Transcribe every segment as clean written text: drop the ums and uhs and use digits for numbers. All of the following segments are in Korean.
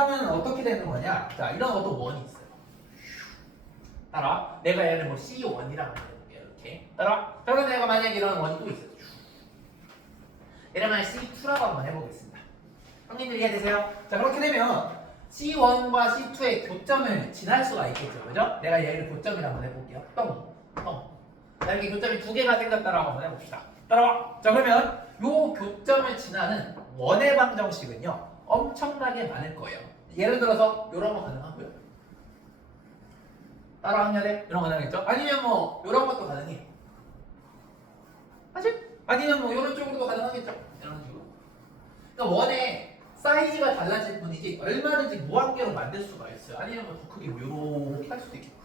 하면 어떻게 되는 거냐? 자, 이런 어떤 원이 있어요. 따라. 내가 얘를 뭐 C1이라고 해볼게요. 이렇게. 따라. 그러면 내가 만약에 이런 원이 또 있어요. 이러면 C2라고 한번 해보겠습니다. 형님들 이해되세요? 자, 그렇게 되면 C1과 C2의 교점을 지날 수가 있겠죠. 그죠? 내가 얘를 교점이라고 한번 해볼게요. 자, 이렇게 교점이 두 개가 생겼다라고 한번 해봅시다. 따라와. 자, 그러면 요 교점을 지나는 원의 방정식은요, 엄청나게 많을 거예요. 예를 들어서 이런 거 가능하고요. 따라하면 돼? 이런 거 가능하겠죠? 아니면 뭐 이런 것도 가능해. 아직? 아니면 뭐 이런 쪽으로도 가능하겠죠? 이런 식으로. 그러니까 원의 사이즈가 달라질 뿐이지 얼마든지 무한계로 만들 수가 있어요. 아니면 뭐 더 크게 뭐 이렇게 할 수도 있겠고.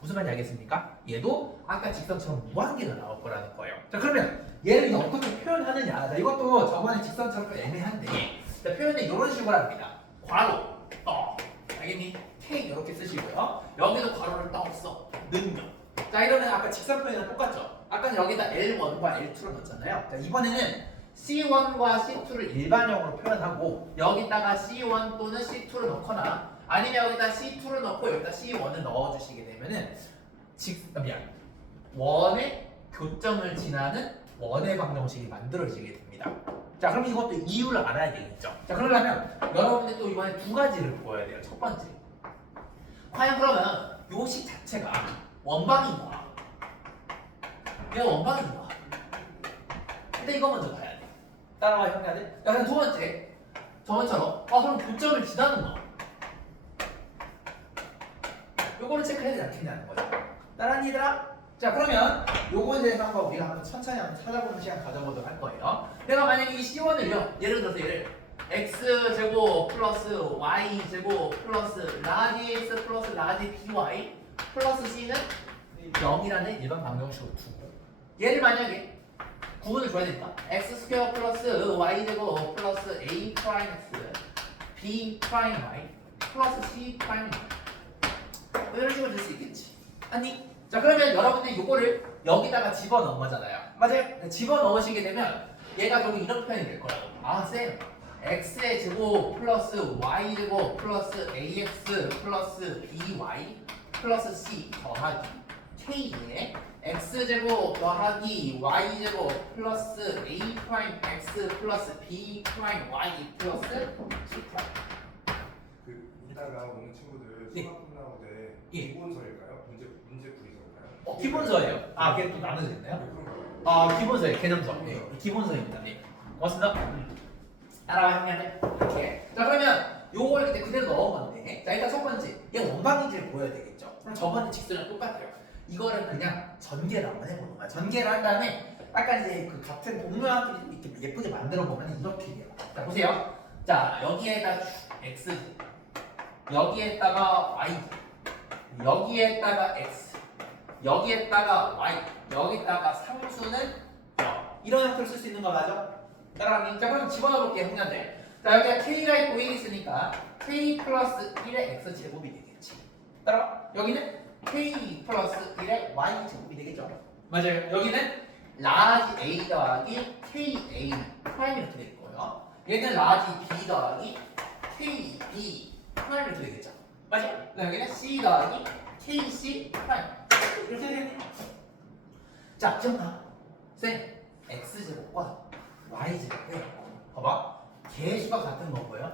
무슨 말인지 알겠습니까? 얘도 아까 직선처럼 무한계가 나올 거라는 거예요. 자, 그러면 얘를 어떻게 표현하느냐? 자, 이것도 저번에 직선처럼 좀 애매한데, 자, 표현을 이런 식으로 합니다. 괄호, 떡. 알겠니? K 이렇게 쓰시고요. 여기도 괄호를 떡 써. 능력. 자, 이러면 아까 직선 표현이랑 똑같죠? 아까는 여기다 L1과 L2를 넣었잖아요. 자, 이번에는 C1과 C2를 일반형으로 표현하고 여기다가 C1 또는 C2를 넣거나 아니면 여기다 C2를 넣고 여기다 C1을 넣어주시게 되면은 원의 교점을 지나는 원의 방정식이 만들어지게 됩니다. 자, 그럼 이것도 이유를 알아야 되겠죠. 자, 그러려면 여러분들 또 이번에 두 가지를 보여야 돼요. 첫 번째, 과연 그러면 요 식 자체가 원방인가? 얘가 원방인가? 근데 이거 먼저 봐야 돼. 따라와 형제들. 자, 그럼 두 번째, 저번처럼 그럼 교점을 지나는 거. 요거를 체크해야 되지 않겠냐는 거죠. 따라하니 얘들아? 자, 그러면 요거에 대해서 한번 우리가 한번 천천히 한번 찾아보는 시간 가져보도록 할 거예요. 내가 만약에 이 C1을요, 예를 들어서 얘를 x제곱 플러스 y제곱 플러스 라지 x 플러스 라지 by 플러스 c는 0이라는 일반 방정식으로 두고 얘를 만약에 구분을 줘야 되니까 x 스퀘어 플러스 y제곱 플러스 a 프라임 x b 프라임 y 플러스 c 프라임 y 이런 식으로 될 수 있겠지. 아니? 자, 그러면 여러분들이 요거를 여기다가 집어넣은 거잖아요. 맞아요? 집어넣으시게 되면 얘가 결국 이런 표현이 될 거라고. 아, 쌤, x의 제곱 플러스 y제곱 플러스 ax 플러스 by 플러스 c 더하기 k에 x제곱 더하기 y제곱 플러스 a 프라임 x 플러스 b 프라임 y 플러스 c 프라임. 이따가 오는 친구들 네. 수학 끝나고 때 예. 기본서일까요? 문제 풀이서일까요? 기본서예요. 아, 그게 또 나눠졌나요? 네, 그런 거요. 아, 기본서예요. 개념서. 네, 기본서입니다. 네. 고맙습니다. 따라와 형님들. 이렇게. 자, 그러면 요걸 이제 그대로 넣은 건데, 자, 일단 첫 번째, 얘 원방인지를 보여야 되겠죠. 그럼 저번에 직선이랑 똑같아요. 이거를 그냥 전개를 한번 해보는 거야. 전개를 한 다음에 아까 이제 그 같은 동료한끼리 이렇게 예쁘게 만들어 보면 이렇게 돼요. 자, 보세요. 자, 여기에다 x, 여기에다가 y, 여기에다가 x, 여기에다가 y, 여기다가 상수는 0. 이런 형태로 쓸 수 있는 거 맞아? 따라하니? 자, 그럼 집어넣어 볼게요, 형님들. 자, 여기가 k가 있고 1이 있으니까 k 플러스 1의 x 제곱이 되겠지. 따라와. 여기는 k 플러스 1의 y 제곱이 되겠죠. 맞아요. 여기는 라지 a 더하기 ka 프라임 이렇게 될 거예요. 얘는 라지 b 더하기 kb 프라임 이렇게 되겠죠. 맞아요. 여기는 c 더하기 kc 프라임 이렇게 되겠네. 자, 기억나. 쌤, x제곱과 y제곱에 봐봐. 개수가 같은 거고요.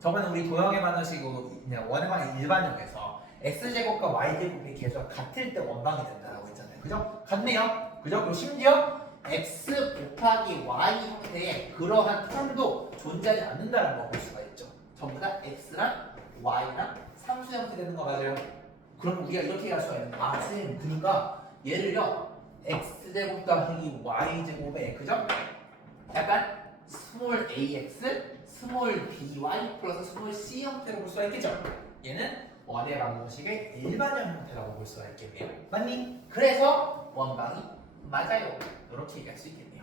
저번에 우리 도형의 반응식으로 그냥 원의 일반형에서 x제곱과 y제곱의 개수가 같을 때 원방이 된다고 했잖아요. 그죠? 같네요. 그죠? 그리고 심지어 x 곱하기 y 형태의 그러한 텀도 존재하지 않는다는 걸 볼 수가 있죠. 전부 다 x랑 y랑 상수 형태 되는 거 맞아요? 그럼 우리가 이렇게 할 수가 있는 거야. 아, 쌤, 그러니까 얘를요 x제곱 더하기 y제곱에 그죠? 약간 스몰 ax, 스몰 by 플러스 스몰 c 형태로 볼 수가 있겠죠? 얘는 원의 방정식의 일반형 형태라고 볼 수가 있겠네요. 맞니? 그래서 원방이 맞아요. 이렇게 얘기할 수 있겠네요.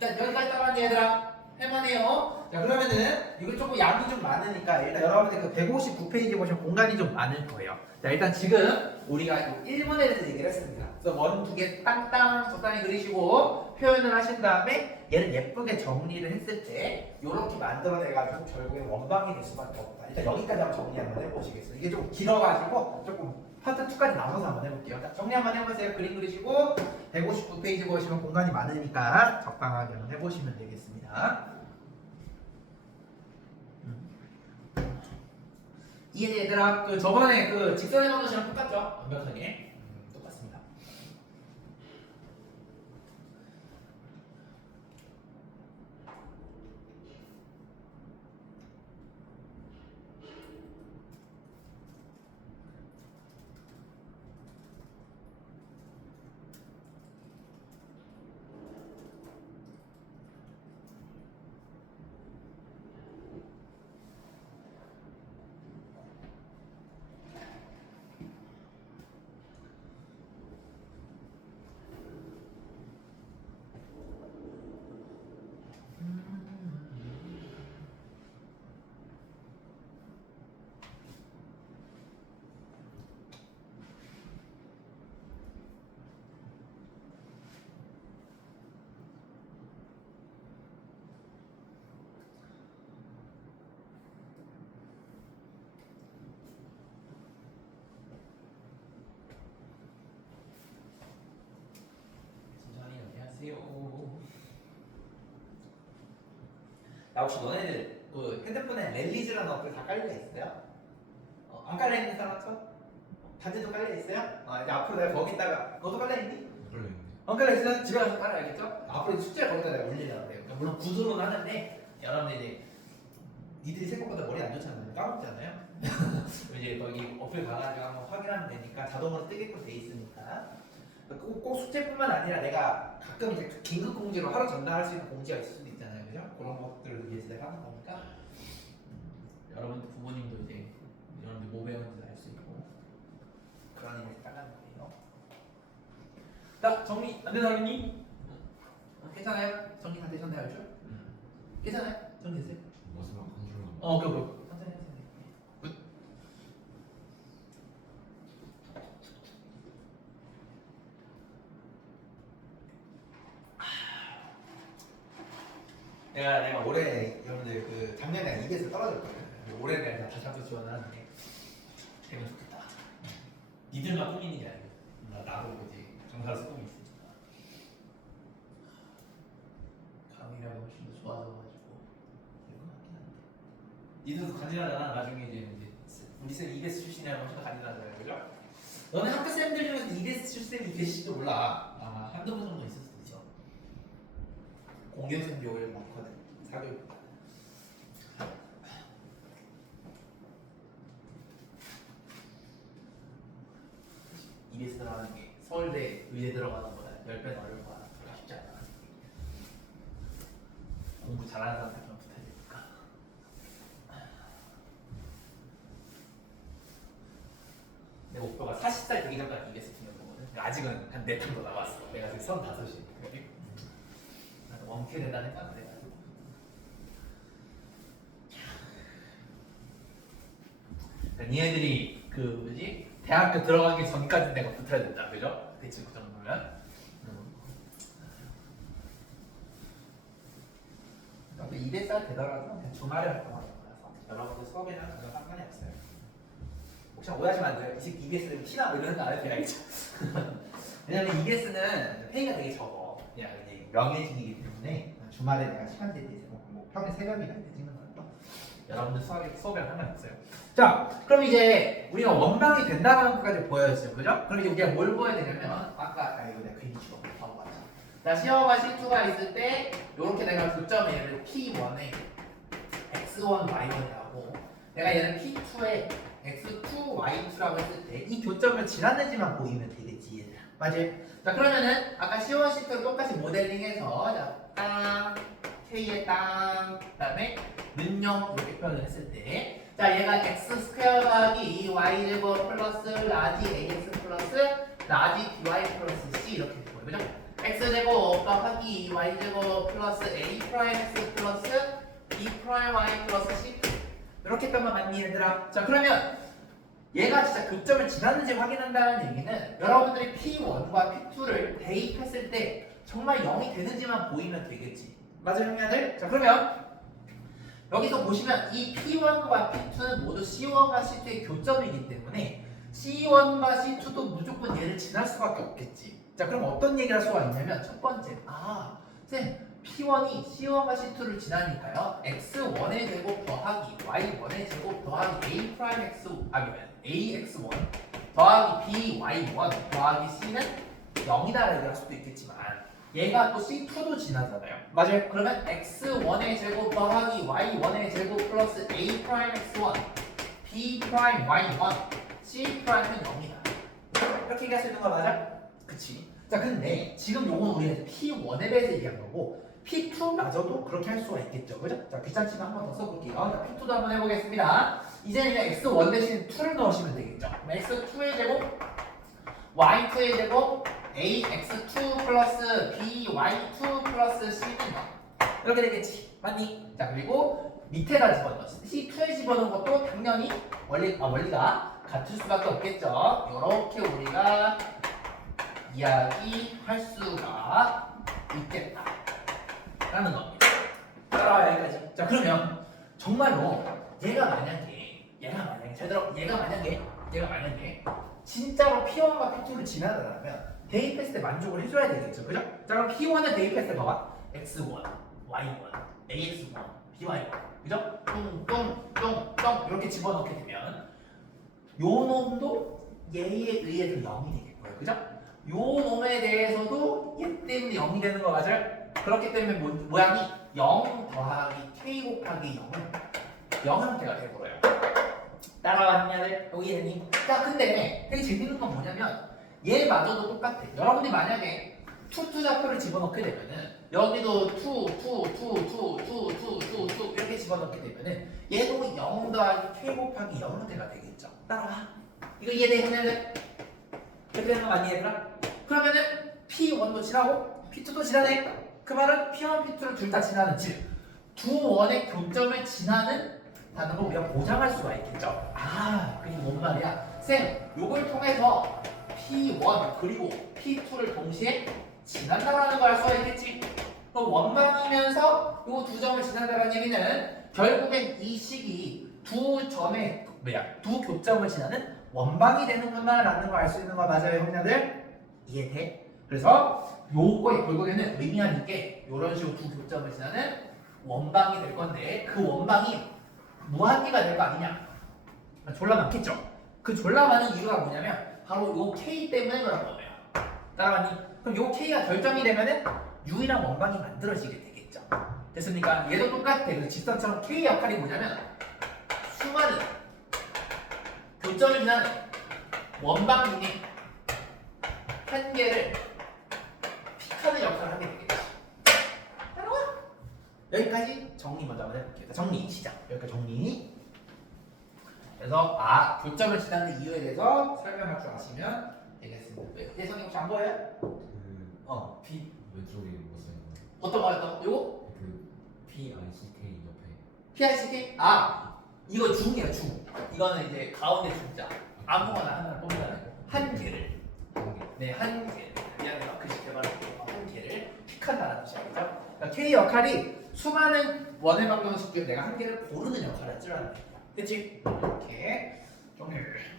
일단 여기까지 따라왔니 얘들아? 할만해요. 자, 그러면은 이거 조금 양이 좀 많으니까 일단 여러분들 그 159페이지 보시면 공간이 좀 많을 거예요. 자, 일단 지금 우리가 1번에 대해서 얘기를 했습니다. 그래서 원 두 개 땅땅 적당히 그리시고 표현을 하신 다음에 얘를 예쁘게 정리를 했을 때 이렇게 만들어내가지고 결국에 원방이 될 수밖에 없다. 일단 여기까지 한번 정리 한번 해보시겠어요? 이게 좀 길어가지고 조금 파트 2까지 나눠서 한번 해볼게요. 자, 정리 한번 해보세요. 그림 그리시고 159페이지 보시면 공간이 많으니까 적당하게 한번 해보시면 되겠습니다. 이해 얘들아, 그 저번에 그 직선의 방정식이랑 똑같죠? 완벽하게 똑같습니다. 야, 혹시 너네들 그 핸드폰에 랠리즈라는 어플 다 깔려 있어요? 안 깔려 있는 사람 없어? 반지도 깔려 있어요? 이제 앞으로 내가 거기다가 너도 깔려 있니? 안 깔려 있으면 집에 가서 깔아야겠죠? 앞으로 숙제 거기다 내가 올리려고 해요. 그러니까 물론 구두로는 하는데 여러분들 이제 니들이 생각보다 머리 안 좋잖아요. 까먹잖아요. 이제 거기 어플 가가지고 한번 확인하면 되니까 자동으로 뜨게끔 돼 있으니까. 꼭 숙제뿐만 아니라 내가 가끔 이제 긴급 공지로 하루 전달할 수 있는 공지가 있을 수도 있잖아요, 그죠? 그런 것들을 위해서 내가 하는 거니까 여러분 부모님도 이제 여러분들 뭐 배우는지 알 수 있고 그런 의미에서 따라하는 거예요. 자, 정리 안 되는 사람이? 괜찮아요? 정리 다 되셨나요, 좀? 괜찮아요? 정리되세요? 마지막 한 줄만. 그 천천히 하세요. 내가 올해 여러분들 그 작년에 내가 EBS 떨어졌거든. 올해 내가 다시 한번 지원을 하는데 되면 좋겠다. 니들만 꿈 있는 게 아니고 나도 이제 정사로서 꿈이 있으니까 강의라도 훨씬 더 좋아져가지고 될 것 같긴 한데. 니들도 간지나잖아. 나중에 이제 우리 쌤 EBS 출신이라 훨씬 더 간지나잖아요, 그죠? 너네 학교 쌤들 중에서 EBS 출신이 계실지도 몰라. 아마 한두 분 정도 있을 수도 있어. 공교생 교육을 많거든. 사교육. EBS 들어가는 게 서울대 의대 들어가는 거보다 10배는 어려울 거야. 그러니까 쉽지 않아. 공부 잘하는 사람들만 붙어야 되니까. 내 목표가 40살 되기 전까지 EBS 붙는 거거든. 아직은 한 4탕 더 남았어. 내가 지금 35이. 원캐 된다는 생각을 해가지고. 니네들이 그 뭐지 대학교 들어가기 전까지 내가 붙어야 된다, 그죠? 대충 그 정도면. 근데 200살 되더라도 그냥 주말에 할 거라서 여러분들 수업이랑 전혀 상관이 없어요. 혹시 오해하시면 안 돼요. 이 새끼 EBS는 티나 뭐 이런 거 안 해도 돼야겠죠. 왜냐면 EBS는 페이가 되게 적어. 그냥 이제 명예직이기 때문에 주말에 내가 시간 될 때 있어요. 뭐 평일 새벽이나 이렇게 찍는 거예요. 여러분들 수업이랑 상관없어요. 자, 그럼 이제 우리가 원방이 된다는 것까지 보여줬어요, 그죠? 그럼 이제 우리가 뭘 보여야 되냐면 아까 이거 내가 그림 치고 바로 봤죠. 자, 시험과 C2가 있을 때 이렇게 내가 교점을 얘를 P1에 X1, Y1이라고 내가 얘는 P2에 X2, Y2라고 했을 때 이 교점을 지나는지만 보이면 되겠지, 얘들아. 맞지? 자, 그러면은 아까 C1, C2를 똑같이 모델링해서 자, 땅, K의 땅, 그 다음에 는영 이렇게 표현을 했을 때 자, 얘가 x 스퀘어 더하기 y 제곱 플러스 라지 ax 플러스 라지 by 플러스 c 이렇게 되는 거예요, 그죠? x 제곱 더하기 y 제곱 플러스 a 프라임 x 플러스 b 프라임 y 플러스 c 이렇게 했던만 맞니, 얘들아? 자, 그러면 얘가 진짜 교점을 지났는지 확인한다는 얘기는 여러분들이 P1과 P2를 대입했을 때 정말 0이 되는지만 보이면 되겠지. 맞아요, 형님들? 자, 그러면 여기서 보시면 이 P1과 P2는 모두 C1과 C2의 교점이기 때문에 C1과 C2도 무조건 얘를 지날 수밖에 없겠지. 자, 그럼 어떤 얘기를 할 수가 있냐면 첫 번째, 쌤, P1이 C1과 C2를 지나니까요. X1의 제곱 더하기 Y1의 제곱 더하기 A 프라임 X 아니면 AX1 더하기 BY1 더하기 C는 0이다 얘기할 수도 있겠지만 얘가 또 C2도 지나잖아요. 맞아요. 그러면 X1의 제곱 더하기 Y1의 제곱 플러스 A 프라임 X1 B 프라임 Y1 C 프라임은 0이다. 이렇게 얘기할 수 있는 거 맞아? 그치. 자, 근데 지금 요건 우리가 P1에 대해서 얘기한 거고 P2마저도 그렇게 할 수가 있겠죠. 그죠? 자, 귀찮지만 한 번 더 써볼게요. 자, P2도 한번 해보겠습니다. 이제는 X1 대신 2를 넣으시면 되겠죠. X2의 제곱 Y2의 제곱 AX2 플러스 BY2 플러스 C는 0 이렇게 되겠지. 맞니? 자, 그리고 밑에다 집어넣어. C2에 집어넣은 것도 당연히 원리가 같을 수밖에 없겠죠. 이렇게 우리가 이야기할 수가 있겠다 라는 겁니다. 여기까지. 자, 그러면 정말로 얘가 만약에 진짜로 P1과 P2를 지나가려면 대입했을 때 만족을 해줘야 되겠죠. 그죠? 자, 그럼 P1은 대입했을 때 뭐가? X1, Y1, AX1, BY1 그죠? 똥똥똥똥 이렇게 집어넣게 되면 요 놈도 얘에 의해서 0이 되겠고요. 그죠? 요 놈에 대해서도 얘 때문에 0이 되는 거 맞아요? 그렇기 때문에 모양이 0 더하기 K 곱하기 0은 0 형태가 되고요. 따라와 형님들 여기 얘니. 자, 근데 되게 재밌는 건 뭐냐면 얘마저도 똑같아. 여러분들이 만약에 투자표를 집어넣게 되면은 여기도 이렇게 집어넣게 되면은 얘도 0 더하기 K 곱하기 0 형태가 되겠죠. 따라와. 이거 이해돼 형님들? 이렇게 되는 거 맞니 얘들아? 그러면은 P1도 지나고 P2도 지나네. 그 말은 P1, P2를 둘 다 지나는 즉 두 원의 교점을 지나는 다는 걸 우리가 보장할 수가 있겠죠. 그게 뭔 말이야? 쌤, 요걸 통해서 P1 그리고 P2를 동시에 지난다라는 걸 알 수가 있겠지. 그럼 원방이면서 요 두 점을 지난다라는 얘기는 결국엔 이 식이 두 교점을 지나는 원방이 되는구나라는 걸 알 수 있는 거 맞아요, 형님들? 이해돼? 그래서 요거의 결국에는 의미하는 게 이런 식으로 두 교점을 지나는 원방이 될 건데 그 원방이 무한대가 될 거 아니냐? 졸라 많겠죠? 그 졸라 많은 이유가 뭐냐면 바로 요 K 때문에 그런 거예요. 따라가니? 그럼 요 K가 결정이 되면은 유일한 원방이 만들어지게 되겠죠. 됐습니까? 얘도 똑같아. 그 직선처럼 K 역할이 뭐냐면 수많은 교점을 지나는 원방 유닛 한 개를 픽하는 역할을 하게 되겠죠. 따라와! 여기까지 정리 먼저 한번 해볼게요. 정리 시작. 여기까지 정리. 그래서 교점을 지나는 이유에 대해서 설명할 줄 아시면 되겠습니다. 네, 선생님 혹시 안 보여요? P 왼쪽에 뭐 써있는 거예요? 어떤 거였던 거? 요거? PICK 옆에 PICK? 이거 중이에요, 중. 이거는 이제 가운데 중자. 아무거나 하나를 뽑는다는 거. 한 개를. 네, 한 개를. 미안해요. 글씨 개발할게요. 한 개를 픽한다는 뜻이죠. 그러니까 K 역할이 수많은 원의 방정식 중에 내가 한 개를 고르는 역할을 해주라는 얘기야. 그치? 이렇게 정리를.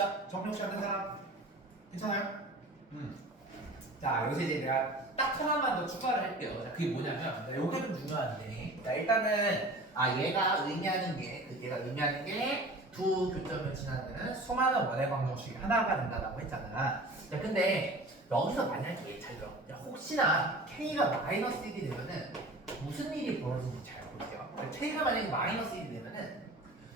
자, 정리 혹시 안 된 사람? 괜찮아요? 자, 여기서 이제 내가 딱 하나만 더 추가를 할게요. 자, 그게 뭐냐면, 요게 좀 중요한데. 자, 일단은, 얘가 의미하는 게, 두 교점을 지나는 수많은 원의 방정식이 하나가 된다고 했잖아. 자, 근데 여기서 만약에 잘 들어. 야, 혹시나 K가 마이너스 1이 되면은 무슨 일이 벌어지는지 잘 보세요. K가 만약에 마이너스 1이 되면은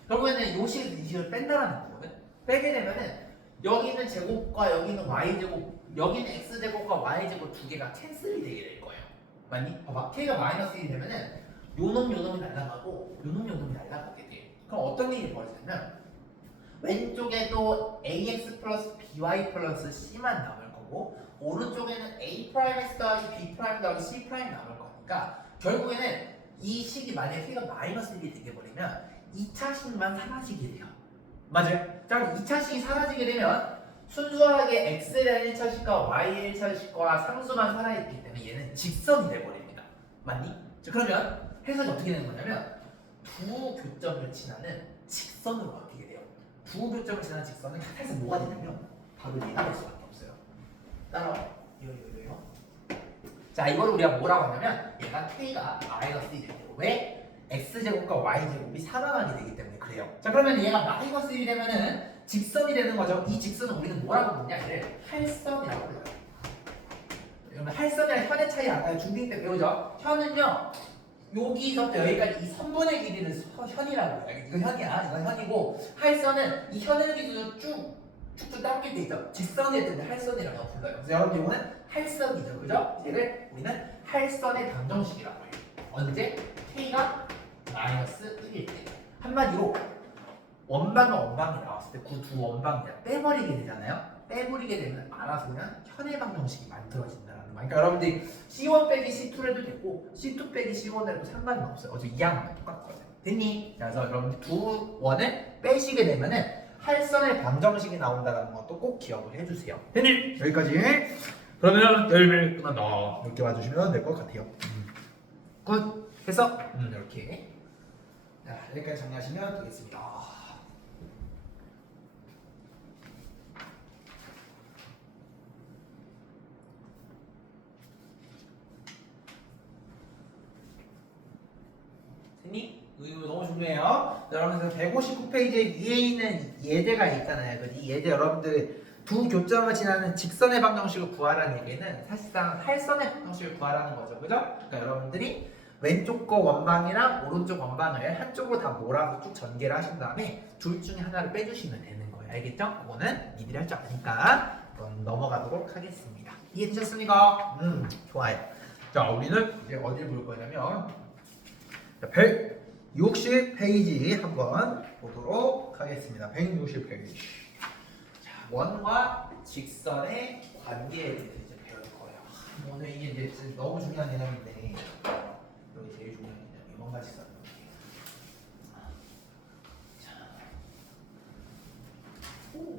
결국에는 요 식에서 이 식을 뺀다라는 거거든. 빼게 되면은 여기 있는 제곱과 여기 있는 y제곱, 여기 있는 x제곱과 y제곱 두 개가 캔슬이 되게 될 거예요. 맞니? 봐봐. K가 마이너스 1이 되면은 요놈이 날아가고 요놈이 날아가게 돼. 그럼 어떤 일이 벌어지냐면 왼쪽에도 ax 플러스 by 플러스 c만 남을 거고 오른쪽에는 a 프라임 더하기 b 프라임 더하기 c 프라임 남을 거니까 결국에는 이 식이 만약에 K가 마이너스 1이 되게 버리면 2차식만 사라지게 돼요. 맞아요? 자, 2차식이 사라지게 되면 순수하게 x에 대한 1차식과 y의 1차식과 상수만 살아있기 때문에 얘는 직선이 돼버립니다. 맞니? 자, 그러면 해석이 어떻게 되는 거냐면 두 교점을 지나는 직선으로 바뀌게 돼요. 두 교점을 지나는 직선은 해서 뭐가 되냐면 바로 얘가 될 수밖에 없어요. 따라와. 이거. 자, 이걸 우리가 뭐라고 하냐면 얘가 K가 마이너스 1이 되고 왜? X제곱과 Y제곱이 상환하게 되기 때문에 그래요. 자, 그러면 얘가 마이너스 1이 되면은 직선이 되는 거죠. 이 직선은 우리는 뭐라고 부르냐? 얘를 할선이라고 불러요. 여러분 할선이랑 현의 차이 알아요? 중딩 때 배우죠? 현은요. 여기서부터 여기까지 이 선분의 길이를 현이라고 해요. 이거 현이야. 이건 현이고 할선은 이 현의 길이도 쭉쭉 당겨 돼 있죠. 직선이 때문에 할선이라고 불러요. 그래서 여러분 이거는 할선이죠. 그죠? 얘를 우리는 할선의 방정식이라고 해요. 언제? K가 마이너스 1일 때. 한마디로 원방과 원방이 나왔을 때 그 두 원방이 빼버리게 되잖아요. 빼버리게 되면 알아서 그냥 현의 방정식이 만들어진다는 거. 그러니까 여러분들이 C1 빼기 C2를 해도 되고 C2 빼기 C1을 해도 상관은 없어요. 어차피 이항하면 똑같거든. 됐니? 그래서 여러분들 두 원을 빼시게 되면은 할선의 방정식이 나온다는 것도 꼭 기억을 해주세요. 됐니? 여기까지. 그러면 열매 끝난다. 이렇게 봐주시면 될 것 같아요. 굿. 해서 이렇게 자, 여기까지 정리하시면 되겠습니다. 됐니? 이거 너무 중요해요. 여러분들 159페이지에 위에 있는 예제가 있잖아요. 이 예제 여러분들 두 교점을 지나는 직선의 방정식을 구하라는 얘기는 사실상 할선의 방정식을 구하라는 거죠. 그죠? 그러니까 여러분들이 왼쪽 거 원방이랑 오른쪽 원방을 한쪽으로 다 몰아서 쭉 전개를 하신 다음에 둘 중에 하나를 빼주시면 되는 거예요. 알겠죠? 그거는 니들이 할 줄 아니까 그럼 넘어가도록 하겠습니다. 이해되셨습니까? 좋아요. 자, 우리는 이제 어딜 볼 거냐면 160페이지 한번 보도록 하겠습니다. 160페이지. 자, 원과 직선의 관계에 대해서 이제 배울 거예요. 오늘 이게 이제 너무 중요한 개념인데 여기 제일 중요한 개념이 원과 직선. 자, 오.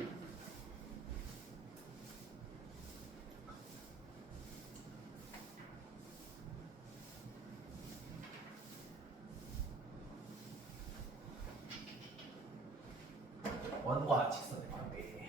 원과 직선의 관계.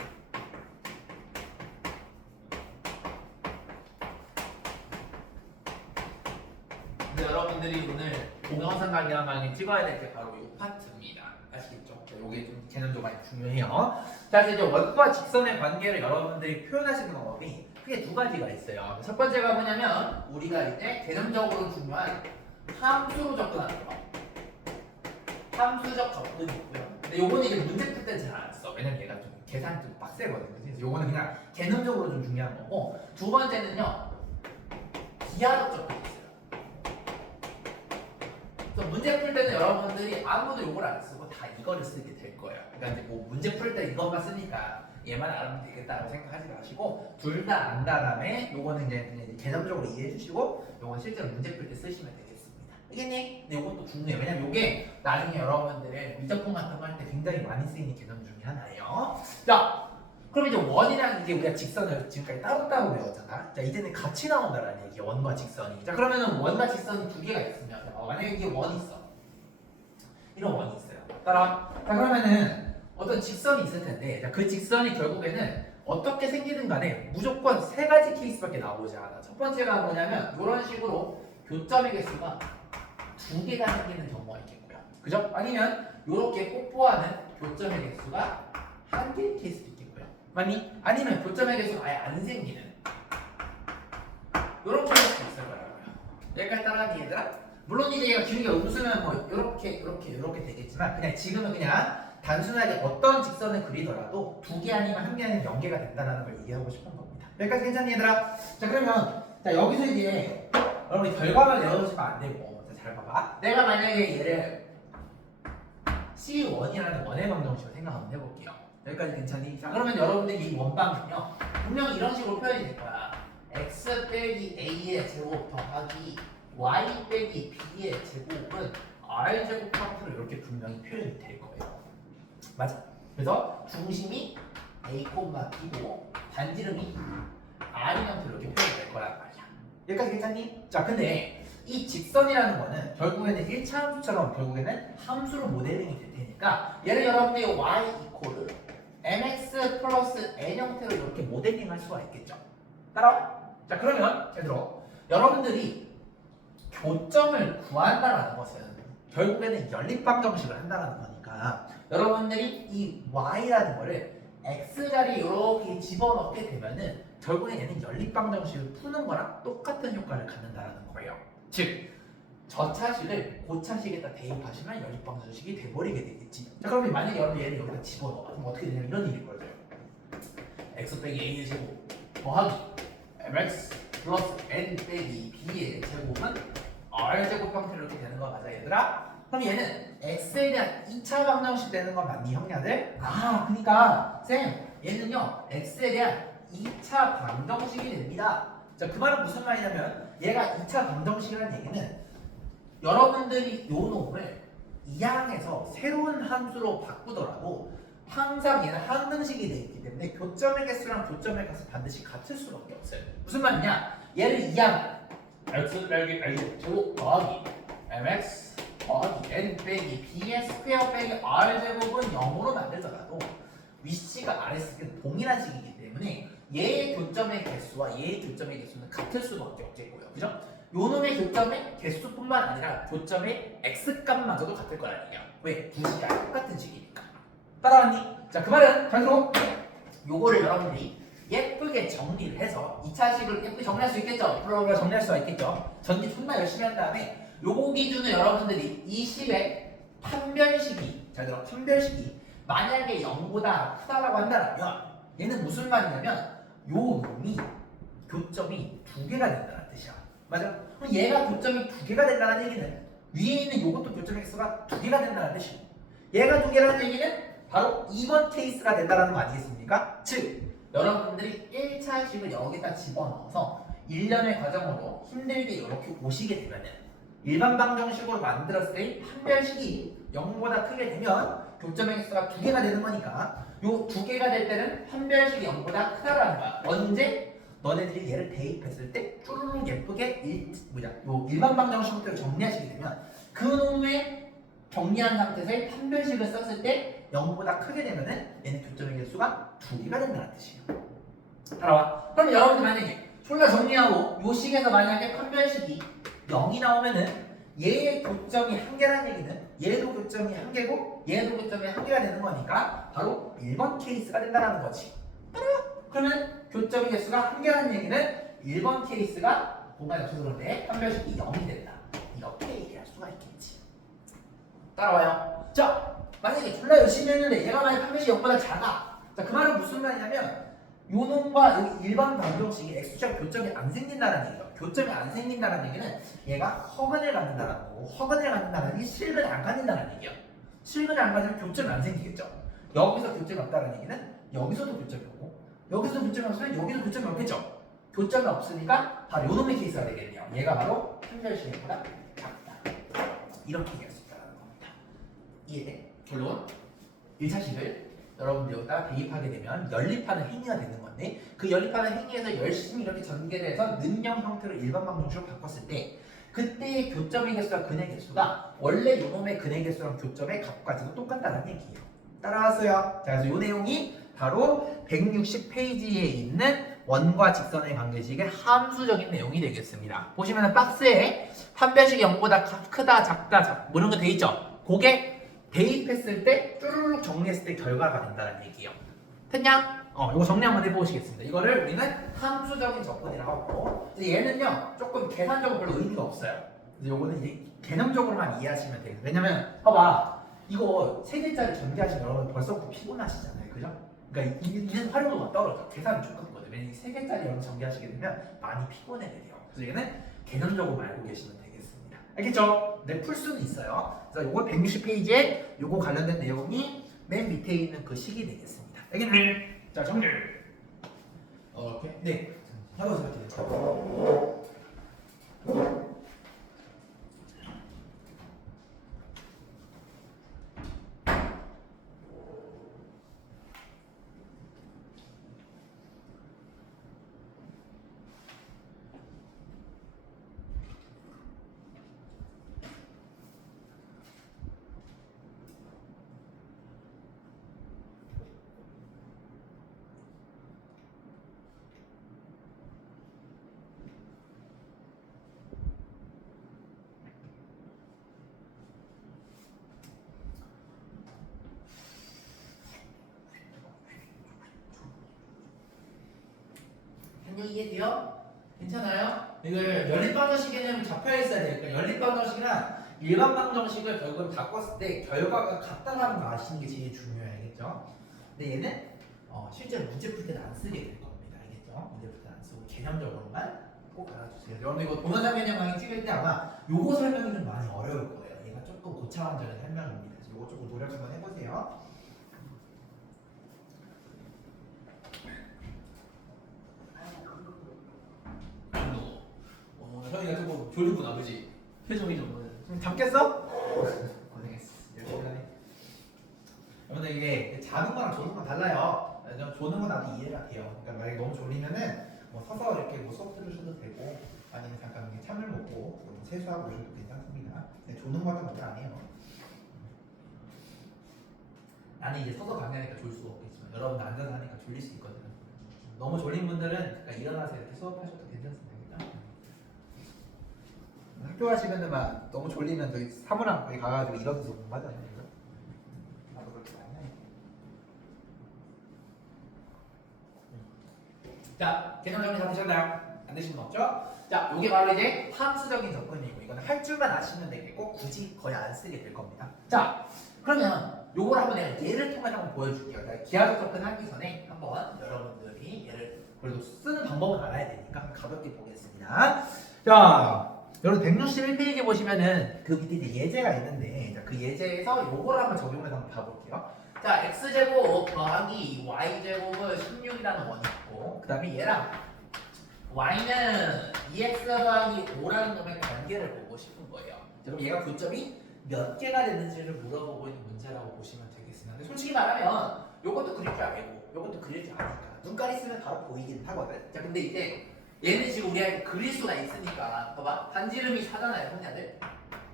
근데 여러분들이 오늘 동영상 강의 찍어야 될 게 바로 이 파트입니다. 아시겠죠? 이게 좀 개념적으로 많이 중요해요. 자, 이제 원과 직선의 관계를 여러분들이 표현하시는 방법이 크게 두 가지가 있어요. 첫 번째가 뭐냐면 우리가 이제 개념적으로 중요한 함수로 접근하는 거. 함수적 접근이 있고요. 근데 요거는 이제 문제 풀 때는 잘 안 써. 왜냐면 얘가 좀 계산이 좀 빡세거든요. 그래서 요거는 그냥 개념적으로 좀 중요한 거고, 두 번째는요 기하적 접근이 있어요. 그래서 문제 풀 때는 여러분들이 아무도 요걸 안 쓰고 다 이거를 쓰게 될 거예요. 그러니까 이제 뭐 문제 풀 때 이것만 쓰니까 얘만 알면 되겠다고 생각하지 마시고 둘 다 안 다음에 요거는 이제 개념적으로 이해해 주시고 요건 실제로 문제 풀 때 쓰시면 되겠습니다. 알겠니? 근데 요것도 중요해요. 왜냐면 요게 나중에 여러분들의 미적분 같은 거 할 때 굉장히 많이 쓰이는 개념 중에 하나예요. 자, 그럼 이제 원이랑 이제 우리가 직선을 지금까지 따로따로 배웠잖아. 자, 이제는 같이 나온다라는 얘기야. 원과 직선이. 자, 그러면은 원과 직선이 두 개가 있으면 만약에 이게 원이 있어. 이런 원이 있어요. 따라. 자, 그러면은 어떤 직선이 있을 텐데 자, 그 직선이 결국에는 어떻게 생기든 간에 무조건 세 가지 케이스밖에 나오지 않아. 첫 번째가 뭐냐면 이런 식으로 교점의 개수가 두 개가 생기는 경우가 있겠고요. 그죠? 아니면 이렇게 뽀뽀하는 교점의 개수가 한 개의 케이스도 있겠고요. 맞니? 아니면 교점의 개수가 아예 안 생기는 이런 케이스도 있을 거라고요. 여기까지 따라하니 얘들아? 물론 이제 얘가 기울기가 웃으면 뭐 이렇게 되겠지만 그냥 지금은 그냥 단순하게 어떤 직선을 그리더라도 두 개 아니면 한 개 아니면 연계가 된다는 걸 얘기하고 싶은 겁니다. 여기까지 괜찮니 얘들아? 자 그러면 자 여기서 이제 여러분이 결과만 외워주시면 안 되고 자, 잘 봐봐. 내가 만약에 얘를 C1이라는 원의 방정식으로 생각 한번 해볼게요. 여기까지 괜찮니? 자 그러면 여러분들 이 원방은요 분명히 이런 식으로 표현이 될 거야. x 빼기 a의 제곱 더하기 y 빼기 b의 제곱은 r 제곱 형태로 이렇게 분명히 표현이 될 거예요. 맞아. 그래서 중심이 a, b고 반지름이 r 형태로 이렇게 표현이 될 거란 말이야. 여기까지 괜찮니? 자 근데 이 직선이라는 거는 결국에는 1차 함수처럼 결국에는 함수로 모델링이 될 테니까 얘를 여러분들이 y 이코르 mx 플러스 n 형태로 이렇게 모델링 할 수가 있겠죠. 따라와? 자 그러면 잘 들어. 여러분들이 교점을 구한다라는 것은 결국에는 연립방정식을 한다는 거니까 여러분들이 이 y라는 거를 x 자리에 이렇게 집어넣게 되면은 결국엔 얘는 연립방정식을 푸는 거랑 똑같은 효과를 갖는다는 거예요. 즉 저차식을 고차식에다 대입하시면 연립방정식이 돼버리게 되겠지. 자 그러면 만약에 여러분 얘를 여기다 집어넣어. 그럼 어떻게 되냐면 이런 일이 벌어져요. x 빼기 a의 제곱 더하기 mx 플러스 n 빼기 b의 제곱은 r 제곱 형태로 이렇게 되는 거 맞아 얘들아? 그럼 얘는 x에 대한 2차 방정식 되는 건 맞니 형냐들? 아 그러니까 쌤 얘는요 x에 대한 2차 방정식이 됩니다. 자 그 말은 무슨 말이냐면 얘가 2차 방정식이라는 얘기는 여러분들이 요 놈을 이항에서 새로운 함수로 바꾸더라도 항상 얘는 항등식이 되어 있기 때문에 교점의 개수랑 교점의 값은 반드시 같을 수밖에 없어요. 무슨 말이냐? 얘를 이항 x 빼기 a 제곱 더하기 mx 더하기 n 빼기 b의 스퀘어 빼기 r 제곱은 0으로 만들더라도 위치가 아래식은 동일한 식이기 때문에 얘의 교점의 개수와 얘의 교점의 개수는 같을 수밖에 없겠고요. 그죠? 요 놈의 교점의 개수뿐만 아니라 교점의 x값마저도 같을 거라는 얘기야. 왜? 두 식이 똑같은 식이니까. 따라왔니? 자, 그 말은 잘 들어. 요거를 여러분들이 예쁘게 정리를 해서 2차식을 예쁘게 정리할 수 있겠죠? 프로그램을 정리할 수가 있겠죠? 전기 존나 열심히 한 다음에 요거 기준을 여러분들이 이 식의 판별식이 잘 들어. 판별식이 만약에 0보다 크다라고 한다면 얘는 무슨 말이냐면 요 놈이 교점이 두 개가 된다는 뜻이야. 맞아? 그럼 얘가 교점이 두 개가 된다는 얘기는 위에 있는 요것도 교점의 개수가 두 개가 된다는 뜻이고 얘가 두 개라는 얘기는 바로 2번 케이스가 된다는 거 아니겠습니까? 즉 여러분들이 1차식을 여기다 집어넣어서 1년의 과정으로 힘들게 이렇게 오시게 되면은 일반 방정식으로 만들었을 때 판별식이 0보다 크게 되면 교점의 개수가 두 개가 되는 거니까 요 두 개가 될 때는 판별식이 0보다 크다라는 거야. 언제? 너네들이 얘를 대입했을 때 쭈루룩 예쁘게 요 일반 방정식 형태로 정리하시게 되면 그 놈의 정리한 상태에서의 판별식을 썼을 때 0보다 크게 되면은 얘는 교점의 개수가 두 개가 된다는 뜻이에요. 따라와. 그럼 여러분들 만약에 졸라 정리하고 요 식에서 만약에 판별식이 0이 나오면은 얘의 교점이 한 개라는 얘기는 얘도 교점이 한 개고 얘도 교점이 한 개가 되는 거니까 바로 1번 케이스가 된다는 거지. 따라와. 그러면 교점의 개수가 한 개라는 얘기는 1번 케이스가 공간이 없어서 그런데 판별식이 0이 된다. 이렇게 얘기할 수가 있겠지. 따라와요. 자, 만약에 졸라 열심히 했는데 얘가 만약 판별식이 0보다 작아. 자, 그 말은 무슨 말이냐면 요 놈과 여기 일반 방정식이 x축 교점이 안 생긴다는 얘기예요. 교점이 안 생긴다는 얘기는 얘가 허근을 갖는다는 거고 허근을 갖는다는 얘기 실근을 안 갖는다는 얘기야. 실근을 안 가지면 교점이 안 생기겠죠. 여기서 교점이 없다는 얘기는 여기서도 교점이 없고 여기서 교점이 없으면 여기도 교점이 없겠죠. 교점이 없으니까 바로 요놈의 케이스가 되겠네요. 얘가 바로 판별식보다 작다. 이렇게 얘기할 수 있다는 겁니다. 이해돼? 결론 1차식을 여러분들 여기다 대입하게 되면 연립하는 행위가 되는 건데 그 연립하는 행위에서 열심히 이렇게 전개를 해서 는형 형태로 일반 방정식으로 바꿨을 때 그때의 교점의 개수와 근의 개수가 원래 요놈의 근의 개수랑 교점의 값까지도 똑같다는 얘기예요. 따라왔어요. 자, 그래서 이 내용이 바로 160페이지에 있는 원과 직선의 관계식의 함수적인 내용이 되겠습니다. 보시면은 박스에 판별식 0보다 크다, 작다, 뭐 이런 거 돼 있죠? 그게 대입했을 때 쭈루룩 정리했을 때 결과가 된다는 얘기예요. 됐냐? 이거 정리 한번 해보시겠습니다. 이거를 우리는 함수적인 접근이라고 하고, 얘는요 조금 계산적으로 별로 의미가 없어요. 근데 요거는 이제 개념적으로만 이해하시면 돼요. 왜냐면 봐봐, 이거 3개짜리 전개하시면 여러분 벌써부터 피곤하시잖아요, 그죠? 그러니까 이는 활용도가 떨어져. 계산이 좋거든요. 왜냐면 3개짜리 여러분 전개하시게 되면 많이 피곤해야 돼요. 그래서 얘는 개념적으로 알고 계시면 되겠습니다. 알겠죠? 네, 풀 수는 있어요. 그래서 요거 160페이지에 요거 관련된 내용이 맨 밑에 있는 그 식이 되겠습니다. 알겠네? 자, 정리. 이렇게. 네. 하고 생각해요. 이해돼요? 괜찮아요? 이걸 연립방정식 개념이 잡혀있어야 되니까 연립방정식이랑 일반방정식을 결국은 바꿨을 때 결과가 같다라는 거 아시는 게 제일 중요해요. 알겠죠? 근데 얘는 실제로 문제 풀 때는 안 쓰게 될 겁니다. 알겠죠? 문제 풀 때는 안 쓰고 개념적으로만 꼭 알아주세요. 여러분 이거 동영상 개념 강의 찍을 때 아마 요거 설명이 좀 많이 어려울 거예요. 얘가 조금 고차원적인 설명입니다. 그래서 요거 조금 노력 한번 해보세요. 형이가 조금 졸리구나, 그지? 표정이 좀 잠깼어? 고생했어. 열심히 하네. 여러분들 이게 자는 거랑 조는 건 달라요. 조는 건 나도 이해가 돼요. 그러니까 만약에 너무 졸리면은 뭐 서서 이렇게 뭐 수업 들으셔도 되고 아니면 잠깐 이렇게 참을 먹고 뭐 세수하고 오셔도 괜찮습니다. 근데 조는 거는 못안 해요. 나는 이제 서서 강의하니까 졸 수가 없겠지만 여러분 앉아서 하니까 졸릴 수 있거든요. 너무 졸린 분들은 그러니까 일어나서 이렇게 수업하셔도 괜찮습니다. 학교 가시면은 막 너무 졸리면 저기 사무랑 거기 가가지고 일어나서 공부하잖아요. 나도 그렇게 많이 해. 자, 개념 정리 다 되셨나요? 안 되신 분 없죠? 자, 요게 바로 이제 함수적인 접근이고 이거는 할 줄만 아시면 되겠고 굳이 거의 안 쓰게 될 겁니다. 자, 그러면 요걸 한번 내가 예를 통해 한번 보여줄게요. 내가 기하적 접근하기 전에 한번 여러분들이 얘를 그래도 쓰는 방법은 알아야 되니까 한번 가볍게 보겠습니다. 자, 여러분 161페이지 보시면은 그 밑에 이제 예제가 있는데 자, 그 예제에서 요걸 한번 적용해서 한번 봐볼게요. 자, x제곱 더하기 y제곱은 16이라는 원이 있고 그 다음에 얘랑 y는 2x 더하기 5라는 놈의 관계를 보고 싶은 거예요. 자, 그럼 얘가 교점이 몇 개가 되는지를 물어보고 있는 문제라고 보시면 되겠습니다. 근데 솔직히 말하면 요것도 그릴 줄 알고 요것도 그릴 줄 아니까 눈깔이 쓰면 바로 보이긴 하거든. 자, 근데 이제 얘는 지금 우리가 그릴 수가 있으니까 봐봐, 반지름이 4잖아요, 형제들.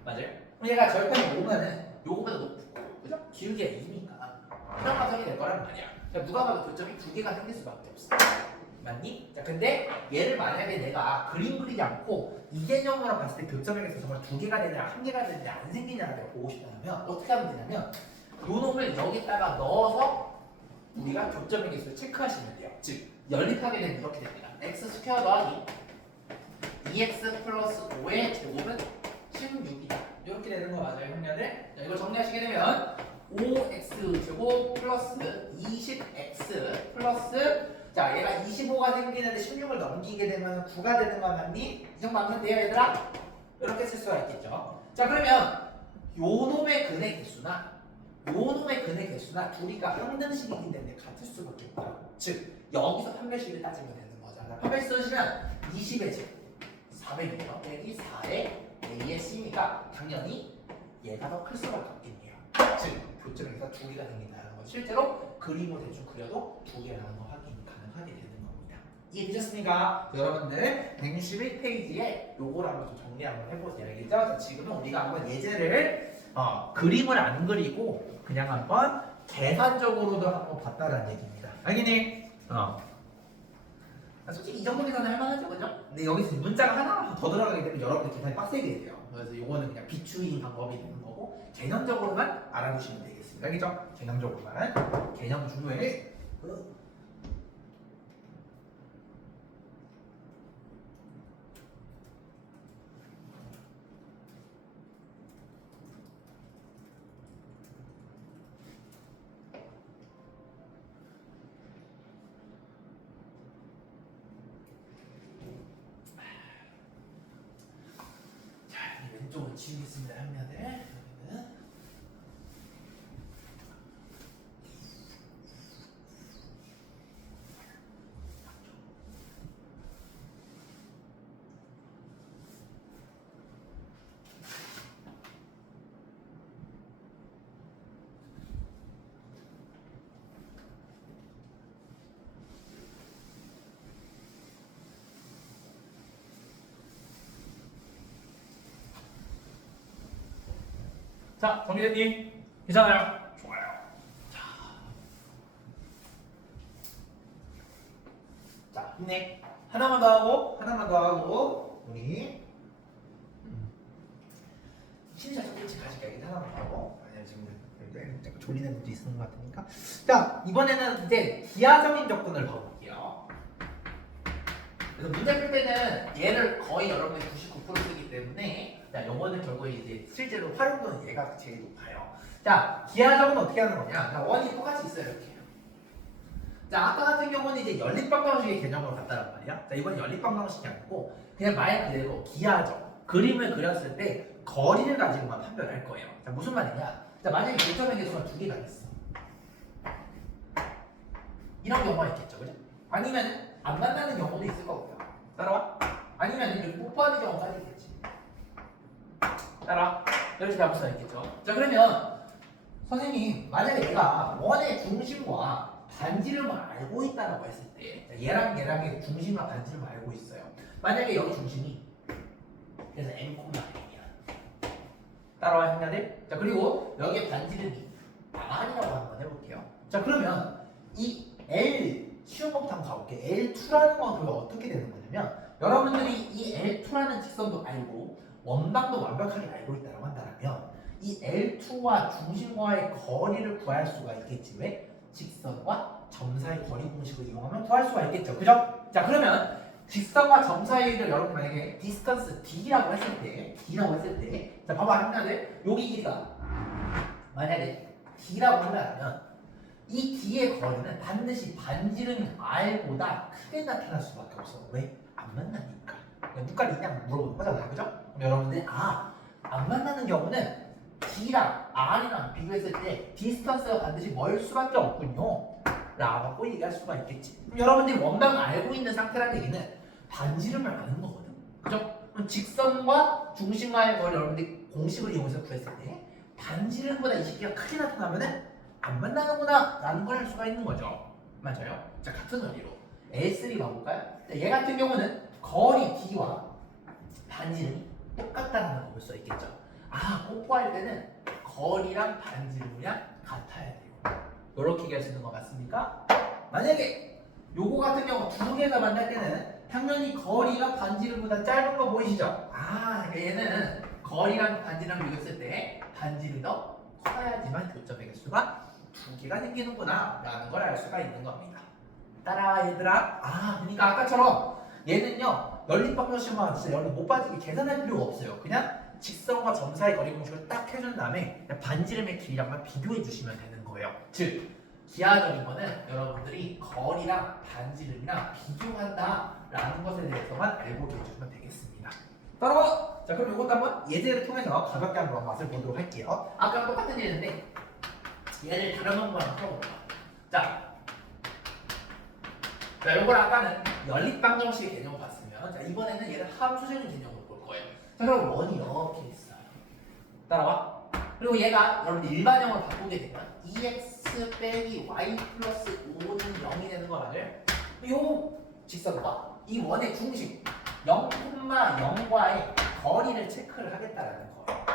맞아요? 그럼 얘가 절편이 5면은 요거보다 높고 그죠? 기울기가 2니까 이런 감성이 될 거란 말이야. 그러니까 누가 봐도 교점이 2개가 생길 수밖에 없어. 맞니? 자, 근데 얘를 만약에 내가 그림 그리지 않고 이 개념으로 봤을 때 교점에서 정말 2개가 되느냐 1개가 되느냐 안 생기냐를 내가 보고 싶다면 어떻게 하면 되냐면 요 놈을 여기다가 넣어서 우리가 교점의 개수를 체크하시면 돼요. 즉 연립하게 되면 이렇게 됩니다. x 스퀘어 더하기 2x 플러스 5의 제곱은 16이다. 이렇게 되는 거 맞아요, 형님들? 자, 이걸 정리하시게 되면 5x 제곱 플러스 20x 플러스 자, 얘가 25가 생기는데 16을 넘기게 되면 9가 되는 거 맞니? 이 정도 하면 돼요, 얘들아? 이렇게 쓸 수가 있겠죠. 자, 그러면 요 놈의 근의 개수나 요 놈의 근의 개수나 둘이가 항등식이기 때문에 같을 수밖에 없다고. 즉, 여기서 판별식을 따지면 되는 거잖아. 판별식 쓰시면 20의 제 400이에요. 빼기 4의 a의 c니까 당연히 얘가 더 클 수밖에 없겠네요. 즉, 교점에서 2개가 생긴다는 거. 실제로 그림으로 대충 그려도 2개라는 거 확인이 가능하게 되는 겁니다. 이해되셨습니까? 여러분들 161페이지에 요걸 한번 좀 정리 한번 해보세요. 알겠죠? 자, 지금은 우리가 한번 예제를 그림을 안 그리고 그냥 한번 계산적으로도 한번 봤다라는 얘기입니다. 알겠니? 솔직히 이 정도 계산은 할만하죠, 그죠? 근데 여기서 문자가 하나만 더 들어가게 되면 여러분들 계산이 빡세게 돼요. 그래서 요거는 그냥 비추인 방법이 되는 거고 개념적으로만 알아두시면 되겠습니다. 알겠죠? 개념적으로만. 개념 중요해. 왼쪽은 지우겠습니다. 화면을. 여기는. 자, 정기대님 괜찮아요? 좋아요. 자, 힘내. 하나만 더 하고 우리 힘잘 좀 가실게요. 이게 하나만 더 하고. 아니야 지금 졸리는 분도 있는 것 같으니까. 자, 이번에는 이제 기하적인 접근을 봐볼게요. 그래서 문제 풀 때는 얘를 거의 여러분들이 99% 쓰기 때문에 자, 요거는 결국에 이제 실제로 활용도는 얘가 제일 높아요. 자, 기하적은 어떻게 하는 거냐? 자, 원이 똑같이 있어요, 이렇게. 자, 아까 같은 경우는 이제 연립방정식의 개념으로 갔다란 말이야. 자, 이번 연립방정식이 아니고 그냥 말 그대로 기하적. 그림을 그렸을 때 거리를 가지고만 판별할 거예요. 자, 무슨 말이냐? 자, 만약에 교점의 개수가 두 개가 있어. 이런 경우가 있겠죠, 그죠? 아니면 안 만나는 경우도 있을 거고요. 따라와? 아니면 이렇게 뽀뽀하는 경우까지 있겠지. 따라 이렇게 잡을 수가 있겠죠. 자, 그러면 선생님 만약에 내가 원의 중심과 반지름을 알고 있다라고 했을 때 얘랑의 중심과 반지름을 알고 있어요. 만약에 여기 중심이 그래서 m, n이야. 따라와 형제들. 자, 그리고 여기에 반지름이 r이라고 한번 해볼게요. 자, 그러면 이 L 쉬운 것부터 한번 가볼게요. L2라는 건 그게 어떻게 되는 거냐면 여러분들이 이 L2라는 직선도 알고 원방도 완벽하게 알고 있다고 한다면 이 L2와 중심과의 거리를 구할 수가 있겠지. 왜? 직선과 점 사이 거리 공식을 이용하면 구할 수가 있겠죠. 그죠? 자, 그러면 직선과 점 사이를 여러분 만약에 디스턴스 D라고 했을 때 자, 봐봐 한다들 여기 길이가 만약에 D라고 한다면 이 D의 거리는 반드시 반지름 R보다 크게 나타날 수밖에 없어. 왜? 안 만나니까. 누가 있냐 물어보는 거잖아요. 그죠? 그럼 여러분들 안 만나는 경우는 D랑 R이랑 비교했을 때 디스턴스가 반드시 멀 수밖에 없군요 라고 얘기할 수가 있겠지. 그럼 여러분들이 원방을 알고 있는 상태라는 얘기는 반지름을 아는 거거든. 그죠? 그럼 직선과 중심과의 거리를 여러분들이 공식을 이용해서 구했을 때 반지름보다 이 시기가 크게 나타나면은 안 만나는구나 라는 걸 알 수가 있는 거죠. 맞아요? 자, 같은 원리로 L3 봐볼까요? 자, 얘 같은 경우는 거리 D와 반지름이 똑같다는 걸 볼 수 있겠죠. 뽀뽀할 때는 거리랑 반지름이랑 같아야 돼요. 이렇게 얘기할 수 있는 거 맞습니까? 만약에 요거 같은 경우 두 개가 만날 때는 당연히 거리가 반지름보다 짧은 거 보이시죠? 얘는 거리랑 반지름을 비교했을 때 반지름이 더 커야지만 교점의 개수가 두 개가 생기는구나 라는 걸 알 수가 있는 겁니다. 따라와 얘들아. 그러니까 아까처럼 얘는요 연립방정식만 진짜 연립 못 빠지게 계산할 필요가 없어요. 그냥 직선과 점 사이 거리 공식을 딱 해준 다음에 반지름의 길이랑만 비교해 주시면 되는 거예요. 즉 기하적인 거는 여러분들이 거리랑 반지름이랑 비교한다라는 것에 대해서만 알고 계시면 되겠습니다. 따라와! 자, 그럼 이것도 한번 예제를 통해서 가볍게 한번 맛을 보도록 할게요. 아까랑 똑같은 예인데 얘를 다른 방법으로 한번 풀어볼게요. 자, 이걸 아까는 연립방정식 개념을 봤으면 자, 이번에는 얘를 함수적인 개념으로 볼 거예요. 자, 그럼 원이 이렇게 있어요. 따라와. 그리고 얘가 여러분들 일반형으로 바꾸게 되면 2x 빼기 y 플러스 5는 0이 되는 거를 요 직선과 이 원의 중심 0,0과의 거리를 체크를 하겠다라는 거예요.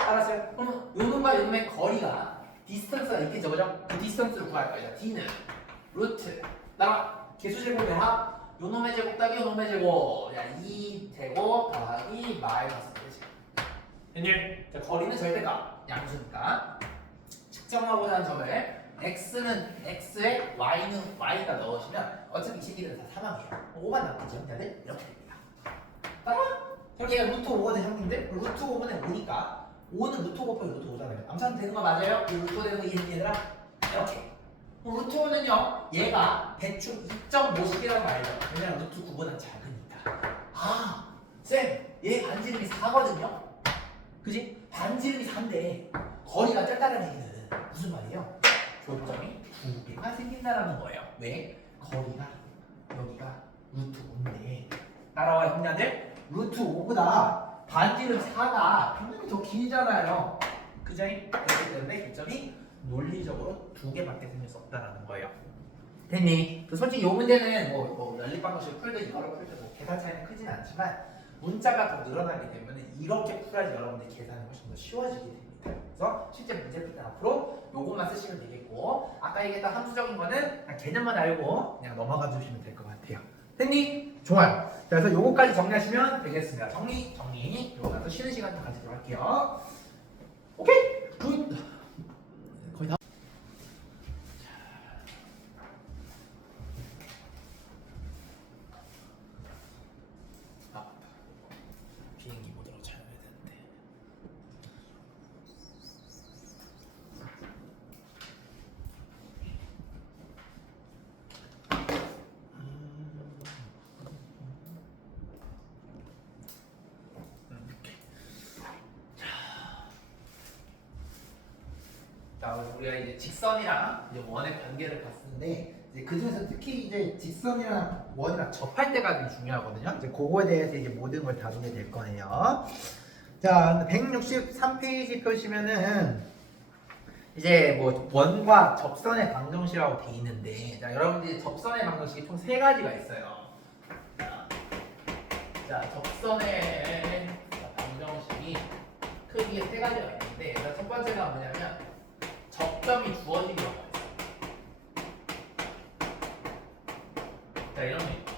알았어요? 그럼 요 놈과 요 놈의 거리가 디스턴스가 있겠죠, 그죠? 그 디스턴스를 구할 거예요. D는 루트 따라 개수제곱의 합 요놈의 제곱 더하기 요놈의 제곱. 야, 2제곱 더하기 마이너스 1제곱. 됐니? 자, 거리는 절대가 양수니까 측정하고자 하는 점을 x는 x에 y는 y가 넣으시면 어차피 시기는 다 3항이에요. 5만 남겠죠, 형제들? 이렇게 됩니다. 따라 그럼 얘가 루트 5거든 형님들. 루트 5분의 5니까 5는 루트 5 곱하기 루트 5잖아요. 암산 되는 거 맞아요? 이 루트 5 되는 거 이해되니 얘들아? 이렇게. 루트 5는요 얘가 대충 2.5씩이라고 알죠. 왜냐면 루트 9보다 작으니까. 아 쌤, 얘 반지름이 4거든요. 그지? 반지름이 4인데 거리가 짧다는 얘기는 무슨 말이에요? 교점이 2개가 생긴다라는 거예요. 왜? 거리가 여기가 루트 5인데 따라와요 형제들. 루트 5보다 반지름 4가 당연히 더 길잖아요. 그죠? 그렇기 때문에 교점이 논리적으로 2개밖에 생길 수 없다라는 거예요. 됐니? 솔직히 이 문제는 뭐 연립방정식 풀든 이거로 풀든 뭐 계산 차이는 크진 않지만 문자가 더 늘어나기 때문에 이렇게 풀어야지 여러분들이 계산이 훨씬 더 쉬워지게 됩니다. 그래서 실제 문제 풀 때 앞으로 요것만 쓰시면 되겠고 아까 얘기했던 함수적인 거는 그냥 개념만 알고 그냥 넘어가 주시면 될 것 같아요. 됐니? 좋아요. 자, 그래서 요거까지 정리하시면 되겠습니다. 정리. 요거 나서 쉬는 시간 좀 가지도록 할게요. 오케이? 굿. 거의 다. 아, 비행기 모드로 촬영해야 되는데. 자, 우리가 이제 직선이랑 이제 원의 관계를 봤는데 이제 그 중에서 특히 이제 직선이랑 원이랑 접할 때가 되게 중요하거든요. 이제 그거에 대해서 이제 모든 걸 다루게 될 거예요. 자, 163페이지 펴시면은 이제 뭐 원과 접선의 방정식이라고 돼 있는데, 자, 여러분들이 접선의 방정식이 총 3가지가 있어요. 자, 접선의 방정식이 크게 3가지가 있는데, 첫 번째가 뭐냐면 접점이 주어진 경우가 있어요. 자, 이런 게 있고,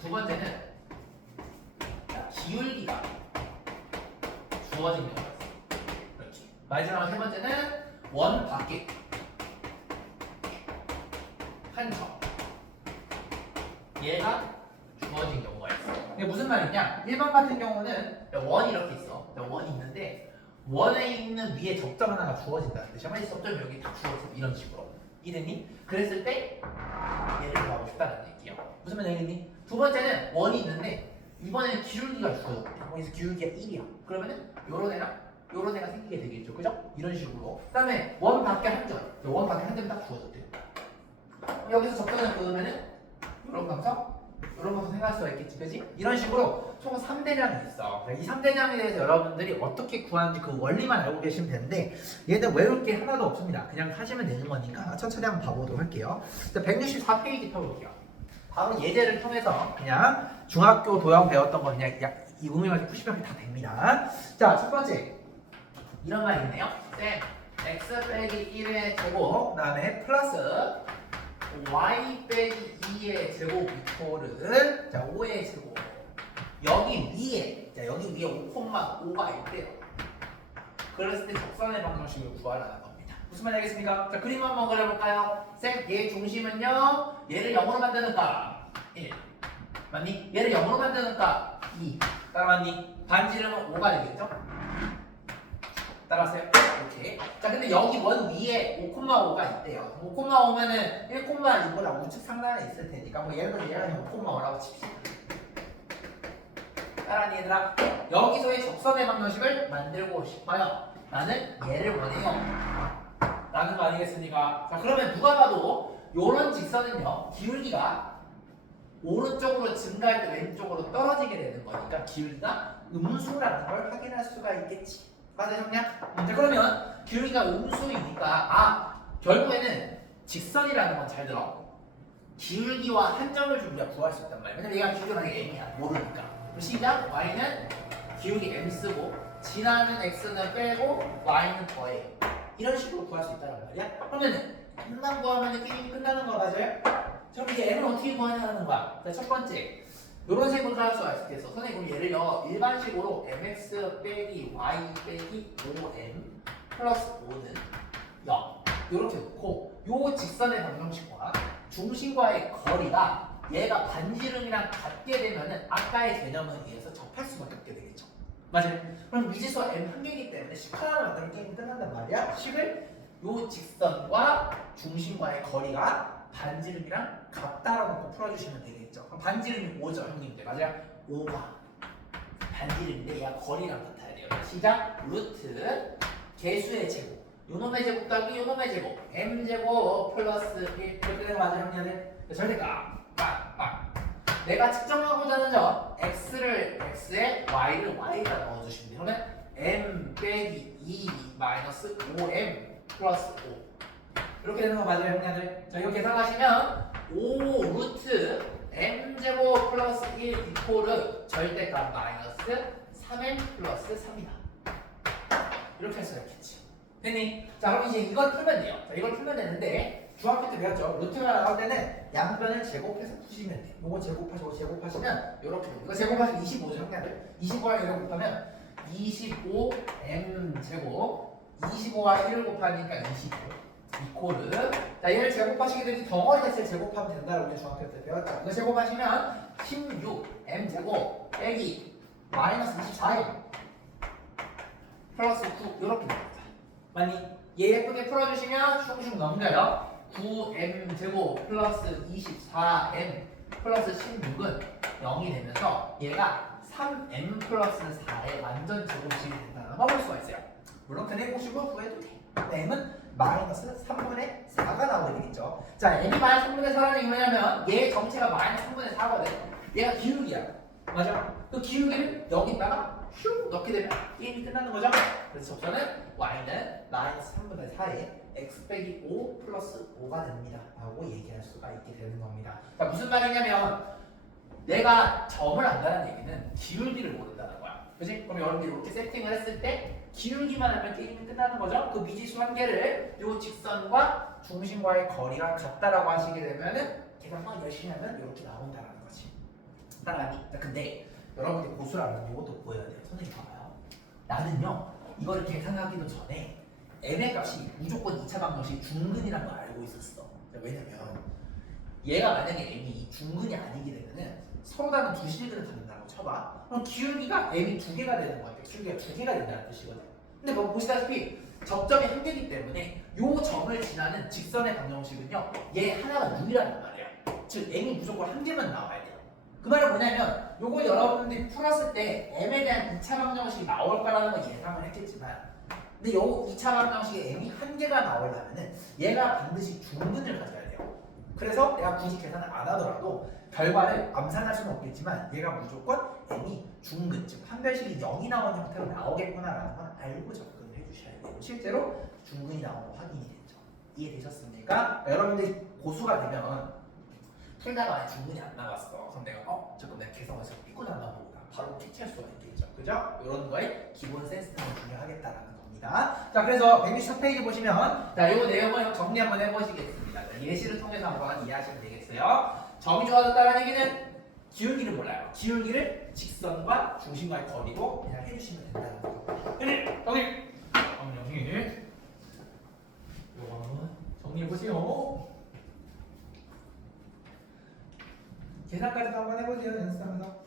두 번째는 기울기가 주어진 경우가 있어요. 그렇지. 마지막 세 번째는 원 밖에 한 점. 얘가 주어진 경우가 있어요. 이게 무슨 말이냐? 1번 같은 경우는 원이 이렇게 있어. 원이 있는데 원에 있는 위에 점점 하나가 주어진다는 뜻이야. 만약 점점이 여기 다 주어져 이런 식으로. 이랬니? 그랬을 때 얘를 구하고 싶다는 얘기예요. 무슨 말이겠니? 두 번째는 원이 있는데 이번에는 기울기가 주어졌대. 여기서 기울기가 1이야. 그러면은 요런 애가 생기게 되겠죠. 그죠? 이런 식으로. 그 다음에 원 밖에 한 점. 원 밖에 한 점 딱 주어졌대요. 여기서 접근을 그으면은 요런 감성? 이런 것도 생각할 수가 있겠지, 그지? 이런 식으로 총 3대장이 있어. 이 3대장에 대해서 여러분들이 어떻게 구하는지 그 원리만 알고 계시면 되는데 얘는 외울 게 하나도 없습니다. 그냥 하시면 되는 거니까 천천히 한번 봐보도록 할게요. 164페이지 펴볼게요. 바로 예제를 통해서 그냥 중학교 도형 배웠던 거 그냥 이 의미만 푸시면 다 됩니다. 자, 첫 번째 이런 말이 있네요. 쌤, x 빼기 1의 제곱, 그 다음에 플러스 y 빼기 2의 제곱 이코를 자 5의 제곱 여기 위에 자 여기 위에 5,5가 있대요. 그랬을 때 적선의 방정식을 구하라는 겁니다. 무슨 말이 알겠습니까? 자 그림 한번 그려볼까요? 쌤, 얘 중심은요 얘를 0으로 만드는 값 1 맞니? 얘를 0으로 만드는 값 2 따라맞니? 반지름은 5가 되겠죠? 따라왔어요? 이렇게. 자, 근데 여기 원 위에 5,5가 있대요. 5,5면은 1,2보다 우측 상단에 있을 테니까 뭐 예를 들어 얘가 5,5라고 칩시다. 따라하니 얘들아, 여기서의 적선의 방정식을 만들고 싶어요. 나는 얘를 원해요. 라는 거 아니겠습니까? 자, 그러면 누가 봐도 요런 직선은요 기울기가 오른쪽으로 증가할 때 왼쪽으로 떨어지게 되는 거니까 기울기가 음수라는 걸 확인할 수가 있겠지. 맞아 형냐? 자 그러면 기울기가 음수이니까 결국에는 직선이라는 건 잘 들어. 기울기와 한 점을 좀 우리가 구할 수 있단 말이야. 왜냐면 얘가 기울기가 만약에 m이야 모르니까. 그럼 시작 y는 기울기 m 쓰고 지나는 x는 빼고 y는 더해. 이런 식으로 구할 수 있다는 말이야. 그러면 m만 구하면 게임이 끝나는 거 맞아요? 그럼 이제 m을 어떻게 구하냐는 거야. 자, 첫 번째 이런 식으로 할 수가 있겠어. 선생님 그럼 예를요 일반식으로 mx 빼기 y 빼기 5m 플러스 5는 0 이렇게 놓고 요 직선의 방정식과 중심과의 거리가 얘가 반지름이랑 같게 되면은 아까의 개념에 의해서 접할 수밖에 없게 되겠죠. 맞아요. 그럼 미지수 m 한 개이기 때문에 10 하나를 만들면 게임이 끝난단 말이야. 10을 요 직선과 중심과의 거리가 반지름이랑 같다라고 놓고 풀어주시면 되겠죠. 그럼 반지름이 5죠, 형님들. 맞아요? 5가 반지름인데 얘가 거리랑 같아야 돼요. 시작. 루트 개수의 제곱. 요놈의 제곱 더하기 요놈의 제곱. m제곱 플러스 1 이렇게 되는 거 맞아요, 형님들? 절대값. 빡. 내가 측정하고자 하는 점 x를 x에 y를 y에다 넣어주시면 돼요. 그러면 m 빼기 2 마이너스 5m 플러스 5 이렇게 되는 거 맞아요, 형님들? 자, 이거 계산하시면 5 루트 m제곱 플러스 1 이코르 절대값 마이너스 3m 플러스 3이다. 이렇게 할 수가 있겠지. 됐니? 자, 그럼 이제 이걸 풀면 돼요. 자, 이걸 풀면 되는데 중학교 때 배웠죠? 루트가 나올 때는 양변을 제곱해서 푸시면 돼. 요거 제곱하시면 요렇게 돼요. 이거 제곱하시면 25죠, 형님들? 25랑 1을 곱하면 25m 제곱 25와 1을 곱하니까 25 이코르 자 얘를 제곱하시게 되면 덩어리 자체를 제곱하면 된다고 우리 중학교 때 배웠죠. 이거 제곱하시면 16 m 제곱 빼기 마이너스 24m 플러스 9 이렇게 됩니다. 많이 얘 예쁘게 풀어주시면 슝슝 넘겨요. 9m 제곱 플러스 24m 플러스 16은 0이 되면서 얘가 3m 플러스 4의 완전 제곱식이 된다는 걸 볼 수가 있어요. 물론 근해공식으로 구해도 돼. m은 마이너스 3분의 4가 나오게 되겠죠. 자, m이 마이너스 3분의 4라는 게 뭐냐면 얘 정체가 마이너스 3분의 4거든. 얘가 기울기야. 맞아? 그 기울기를 여기다가 슉 넣게 되면 게임이 끝나는 거죠. 그래서 접선은 y는 마이너스 3분의 4에 x 빼기 5 플러스 5가 됩니다. 라고 얘기할 수가 있게 되는 겁니다. 자, 무슨 말이냐면 내가 점을 안다는 얘기는 기울기를 모른다는 거야. 그치? 그럼 여러분들이 이렇게 세팅을 했을 때 기울기만 하면 게임이 끝나는 거죠. 그 미지수 한 개를 요 직선과 중심과의 거리가 같다라고 하시게 되면은 계산만 열심히 하면 이렇게 나온다라는 거지. 따라가니? 자, 근데 여러분들이 고수라면 이것도 보여야 돼요. 선생님 봐봐요. 나는요 이거를 계산하기도 전에 n의 값이 무조건 2차 방정식 중근이라는 걸 알고 있었어. 왜냐면 얘가 만약에 m이 중근이 아니게 되면은 서로 다른 두 실근을 갖는다고 쳐봐. 그럼 기울기가 m이 두 개가 되는 거야. 기울기가 두 개가 된다는 뜻이거든. 근데 뭐 보시다시피 접점이 한 개이기 때문에 요 점을 지나는 직선의 방정식은요 얘 하나가 유일하단 말이야. 즉 m이 무조건 한 개만 나와야 돼요. 그 말은 뭐냐면 요걸 여러분들이 풀었을 때 m에 대한 2차 방정식이 나올 거라는 걸 예상을 했겠지만 근데 요 2차 방정식에 m이 한 개가 나오려면은 얘가 반드시 중근을 가져야 돼요. 그래서 내가 굳이 계산을 안 하더라도 결과를 암산할 수는 없겠지만 얘가 무조건 m이 중근, 즉 판별식이 0이 나오는 형태로 나오겠구나라는 건 알고 접근을 해주셔야 돼요. 실제로 중근이 나온 거 확인이 됐죠. 이해되셨습니까? 여러분들이 고수가 되면 풀다가 만약 중근이 안 나왔어. 그럼 내가 잠깐 내가 계산해서 삐고 나나 보다 바로 캐치할 수가 있겠죠. 그죠? 이런 거에 기본 센스는 중요하겠다라는 겁니다. 자, 그래서 164페이지 보시면 자, 이 내용을 정리 한번 해보시겠습니다. 자, 예시를 통해서 한번 이해하시면 되겠어요. 점이 좋아졌다는 얘기는 기울기를 몰라요. 기울기를 직선과 중심과의 거리로 그냥 해주시면 된다는 거죠. 형님, 이거 한번 정리해보세요. 계산까지도 한번 해보세요. 연습하면서.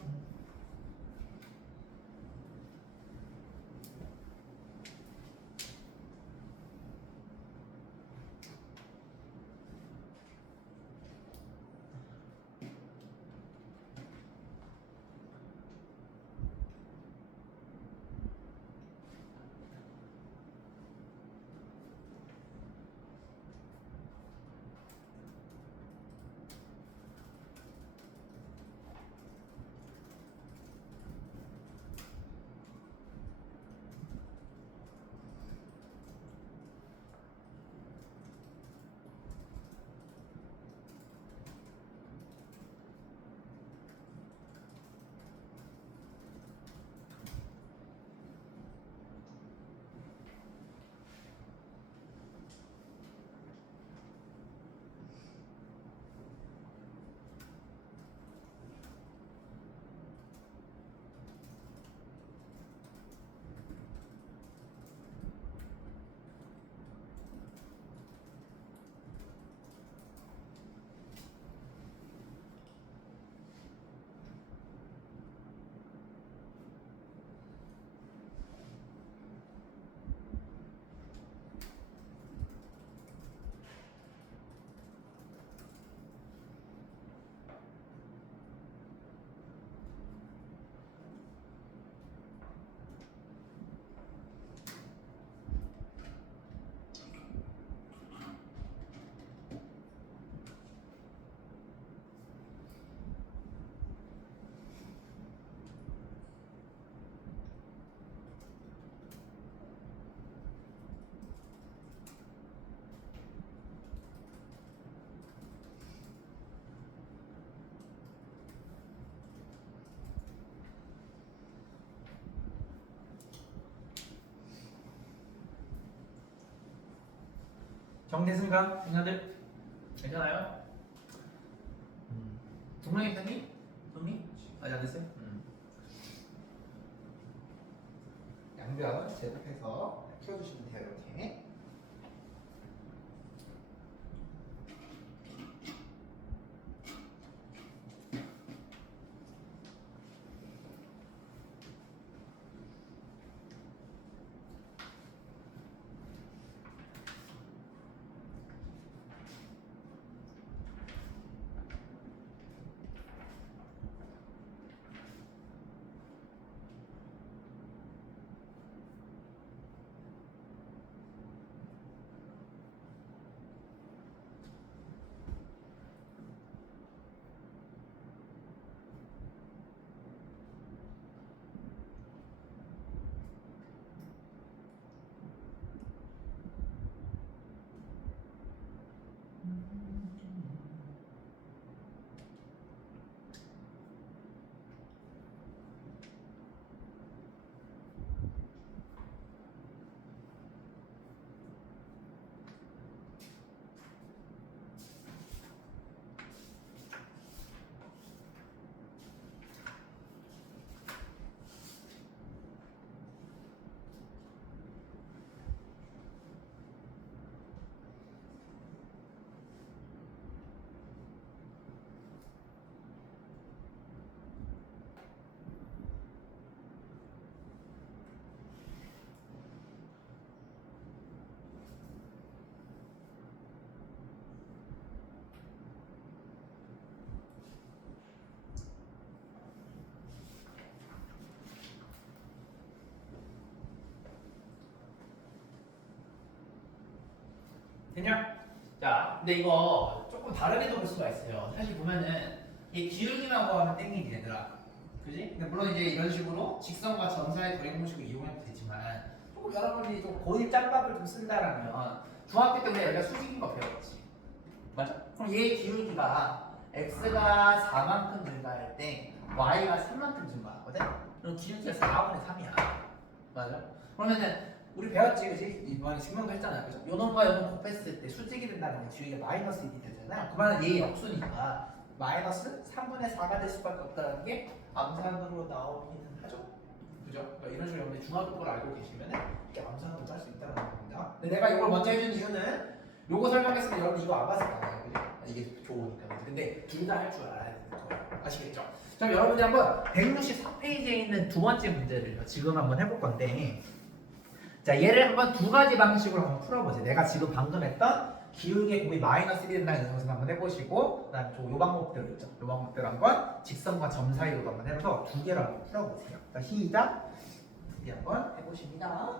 정됐습니까? 형님들? 괜찮아요? 동명이 편님? 동미? 아직 안 됐어요? 양변 제곱해서 풀어주시면 돼요 이렇게. 됐냐? 자, 근데 이거 조금 다르게도 볼 수가 있어요. 사실 보면은 이 기울기만 구하면 땡기지 얘들아. 그지? 근데 물론 이제 이런 식으로 직선과 점사의 거리 공식을 이용해도 되지만 조금 여러분들이 좀 고일 짬밥을 좀 쓴다라면 중학교 때 우리가 여기가 수직인 거 배웠지. 맞아? 그럼 얘의 기울기가 x가 4만큼 증가할 때 y가 3만큼 증가하거든? 그럼 기울기가 4분의 3이야. 맞아? 그러면은 우리 배웠지, 그지? 이번에 증명도 했잖아, 그죠? 요놈과 요놈 곱했을 때 수직이 된다는 게 기울기가 마이너스 1이 되잖아. 그 말은 얘의 역수니까 마이너스 3분의 4가 될 수밖에 없다는 게 암산으로 나오기는 하죠. 그죠? 그러니까 이런 식으로 여러분들 중학교 걸 알고 계시면 이렇게 암산으로 짤 수 있다는 겁니다. 근데 내가 이걸 먼저 해준 이유는 요거 설명했을 때 여러분 이거 안 봤을 거예요, 그죠? 이게 좋으니까. 근데 둘 다 할 줄 알아야 되는 거예요. 아시겠죠? 그럼 여러분이 한번 164페이지에 있는 두 번째 문제를 지금 한번 해볼 건데, 자, 얘를 한번 두 가지 방식으로 한번 풀어보세요. 내가 지금 방금 했던 기울기의 곱이 마이너스 1이 된다는 연습을 한번 해보시고, 그 다음에 요 방법대로 있죠. 요 방법대로 한번 직선과 점 사이로도 한번 해서 두 개를 한번 풀어보세요. 자, 시작! 두 개 한번 해보십니다.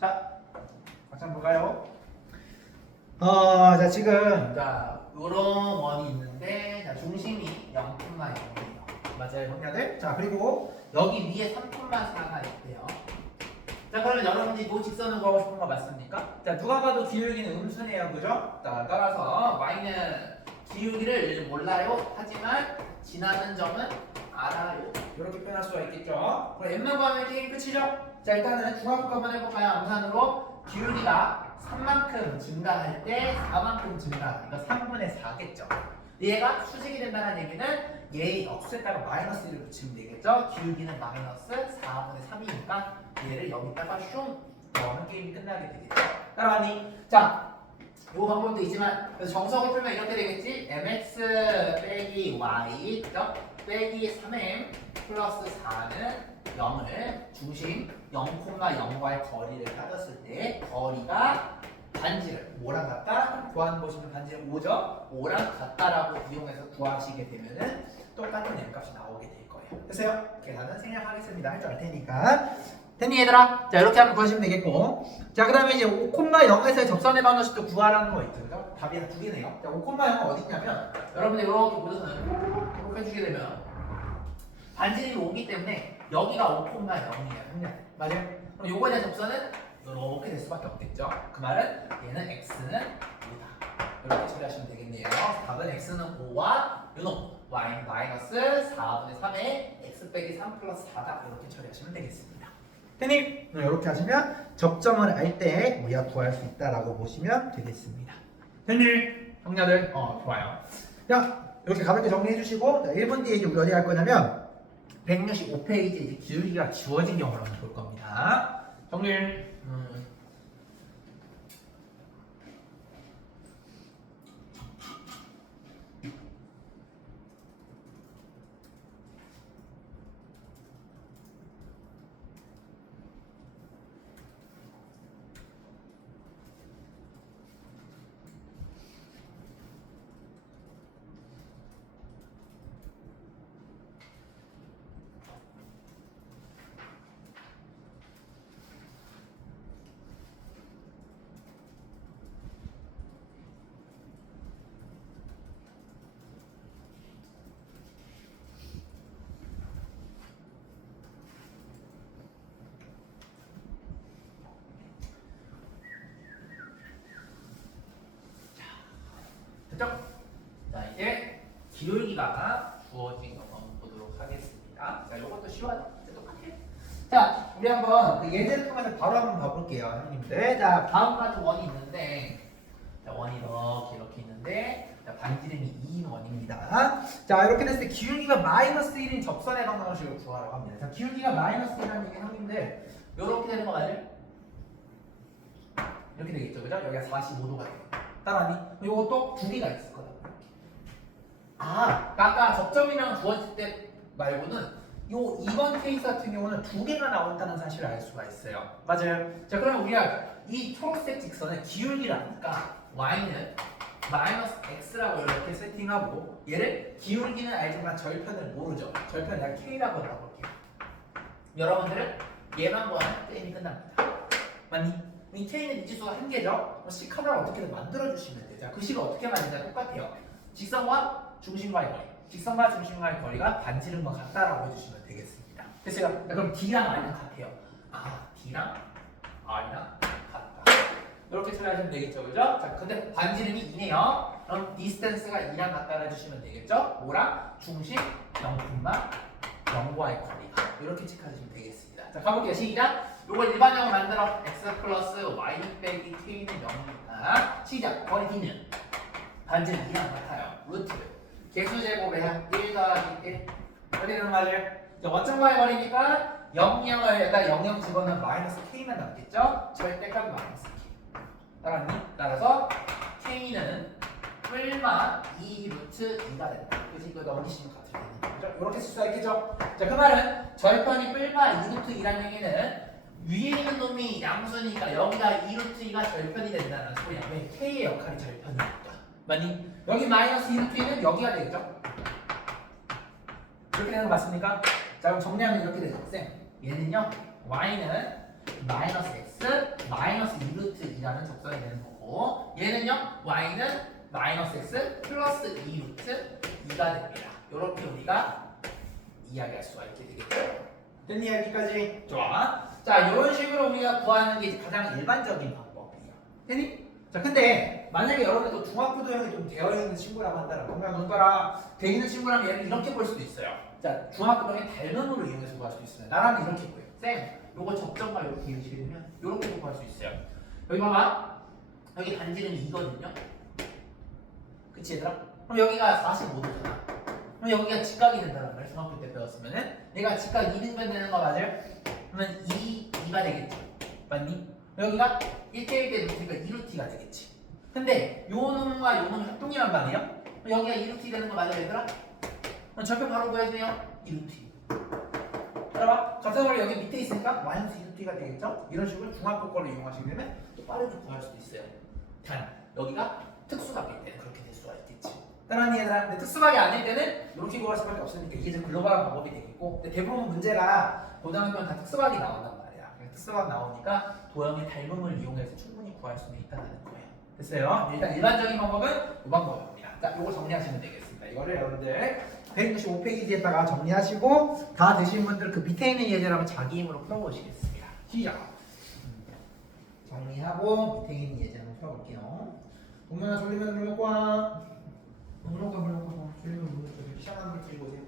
자, 같이 한번 볼까요? 자 지금 요런 원이 있는데 자, 중심이 0,0이에요. 맞아요, 형제들? 자, 그리고 여기 위에 3,4가 있대요. 자, 그러면 여러분들이 요 직선을 구하고 싶은 거 맞습니까? 자, 누가 봐도 기울기는 음수네요, 그죠? 자, 따라서 y는 기울기를 몰라요. 하지만 지나는 점은 알아요. 이렇게 표현할 수가 있겠죠. 그럼 n만 구하면 게임 끝이죠? 자, 일단은 중학교 한번 해볼까요? 암산으로 기울기가 3만큼 증가할 때 4만큼 증가. 이거 3분의 4겠죠. 얘가 수직이 된다는 얘기는 얘의 역수에다가 마이너스 1을 붙이면 되겠죠. 기울기는 마이너스 4분의 3이니까 얘를 여기다가 슝 넣으면 게임이 끝나게 되겠죠. 따라가니? 자, 요 방법도 있지만 그래서 정석을 풀면 이렇게 되겠지. mx 빼기 y 빼기 3m 플러스 4는 0을 중심 0,0과의 거리를 따졌을 때 거리가 반지를 뭐랑 같다? 구하는 보시면 반지를 5죠? 5랑 같다라고 이용해서 구하시게 되면은 똑같은 m값이 나오게 될 거예요. 됐어요? 계산은 생략하겠습니다. 할 줄 알 테니까. 됐니 얘들아? 자, 이렇게 하면 구하시면 되겠고. 자, 그 다음에 이제 5,0에서의 접선의 방정식도 구하라는 거 있죠. 그죠? 답이 두 개네요. 자, 5,0가 어디 있냐면 여러분들 이렇게 보셔서는 이렇게 해주게 되면 반지름이 5기 때문에 여기가 5,0이에요. 맞아요? 그럼 요거에 대한 접선은 이렇게 될 수밖에 없겠죠. 그 말은 얘는 x는 5다. 이렇게 처리하시면 되겠네요. 답은 x는 5와 요놈 y는 마이너스 4분의 3에 x 빼기 3 플러스 4다. 이렇게 처리하시면 되겠습니다. 됐니? 이렇게 하시면 접점을 알 때 우리가 구할 수 있다라고 보시면 되겠습니다. 됐니? 형제들? 좋아요. 자, 이렇게 가볍게 정리해 주시고 1분 뒤에 이제 우리 어디 갈 거냐면 165페이지 이제 기울기가 주어진 경우를 한번 볼 겁니다. 정리. 됐죠? 자, 이제 기울기가 주어진 거 한번 보도록 하겠습니다. 자, 이것도 쉬워요. 똑같아요. 자, 우리 한번 그 예제를 통해서 바로 한번 봐볼게요, 형님들. 자, 다음과 같은 원이 있는데, 자, 원이 이렇게 있는데, 자, 반지름이 2인 원입니다. 자, 이렇게 됐을 때 기울기가 마이너스 1인 접선의 방정식을 구하라고 합니다. 자, 기울기가 마이너스 1이라는 얘기 형님들, 이렇게 되는 거 맞아요? 이렇게 되겠죠, 그죠? 여기가 45도가 돼요. 따라하니? 이것도 두 개가 있을 거다. 아까 접점이랑 주어질 때 말고는 요 2번 케이스 같은 경우는 두 개가 나온다는 사실을 알 수가 있어요. 맞아요. 자, 그러면 우리가 이 초록색 직선의 기울기를 아니까 y는 마이너스 x라고 이렇게 세팅하고 얘를 기울기는 알지만 절편을 모르죠. 절편을 내가 k라고 나볼게요. 여러분들은 얘만 구하면 게임이 끝납니다. 맞니? 이 k는 미지수가 한 개죠. 식 하나를 어떻게든 만들어주시면 돼요. 자, 그 식을 어떻게 만드냐 똑같아요. 직선과 중심과의 거리. 직선과 중심과의 거리가 반지름과 같다라고 해주시면 되겠습니다. 됐어요? 자, 그럼 D랑 R랑 같아요. D랑 R이랑 같다. 이렇게 처리하시면 되겠죠, 그죠? 자, 근데 반지름이 2네요. 그럼 디스턴스가 2랑 같다고 해주시면 되겠죠? 5랑 중심 0,0과의 거리가 이렇게 체크하시면 되겠습니다. 자, 가볼게요. 시작. 요거 일반형을 만들어 x 플러스 y 빼기 k는 0이니까 시작. 거리 d는 반지름 2랑 같아요. 루트 개수 제곱에 한 1 더하기 1 어디 되는 맞아요? 원점과의 거리니까 0,0에다 0,0 집어넣으면 마이너스 k만 남겠죠? 절대값 마이너스 k. 따라니? 따라서 k는 뿔마 2 루트 2가 된다. 그래서 이거 넘기시면 같이 되는 거죠? 이렇게 쓸 수가 있겠죠? 자, 그 말은 절편이 뿔마 2 루트 2라는 얘기는 위에 있는 놈이 양수니까 여기가 2 루트 2가 절편이 된다는 소리야. 왜? k의 역할이 절편이니까. 맞니? 여기 마이너스 2 루트 2는 여기가 되겠죠? 이렇게 되는 거 맞습니까? 자, 그럼 정리하면 이렇게 되죠. 쌤, 얘는요 y는 마이너스 x 마이너스 2루트2라는 적성이 되는 거고 얘는요 y는 마이너스 x 플러스 2루트 2가 됩니다. 이렇게 우리가 이야기할 수가 있게 되겠죠. 됐니 여기까지? 좋아. 자 이런 식으로 우리가 구하는 게 가장 일반적인 방법이에요. 됐니? 자 근데 만약에 여러분들도 중학교 도형이 좀 되어 있는 친구라고 한다라 뭔가 눈가라 되어 있는 친구라면 얘를 이렇게 볼 수도 있어요. 자 중학교 도형의 닮음으로 이용해서 구할 수 있어요. 나라면 이렇게 보여. 쌤 요거 접점과 이렇게 이루시게 되면 이렇게 구할 수 있어요. 여기 봐봐. 여기 반지름이 2거든요. 그치 얘들아? 그럼 여기가 45도잖아. 그럼 여기가 직각이 된다는 걸 중학교 때 배웠으면은 얘가 직각 2등분 되는 거 맞아요? 그러면 2가 되겠지. 맞니? 여기가 1대1 대 루트가 2루트가 되겠지. 근데 요 놈과 요 놈이 합동이란 말이에요? 그럼 여기가 2루트 되는 거 맞아요 얘들아? 그럼 절편 바로 구해주세요. 2루트. 따라봐. 가상으로 여기 밑에 있으니까 마이너스 2루트가 되겠죠? 이런 식으로 중학교 거를 이용하시게 되면 또 빠르게 구할 수도 있어요. 단 여기가 특수각일 때는 그렇게 될 수가 있겠지. 따라하니 얘들아. 근데 특수각이 아닐 때는 이렇게 구할 수밖에 없으니까 이게 이제 글로벌한 방법이 되겠고 근데 대부분 문제가 고등학교는 다 특수각이 나온단 말이야. 특수각 나오니까 도형의 닮음을 이용해서 충분히 구할 수는 있다는 거예요. 됐어요? 일단 일반적인 방법은 이 방법입니다. 자, 이거 정리하시면 되겠습니다. 이거를 여러분들 195페이지에다가 정리하시고 다 되신 분들 그 밑에 있는 예제를 한번 자기 힘으로 풀어보시겠습니다. 시작! 정리하고 밑에 있는 예제 한번 풀어볼게요. 동현아 졸리면 물 먹고 와. 물 먹고 졸리면 물 먹고 시원한 물 들고 오세요.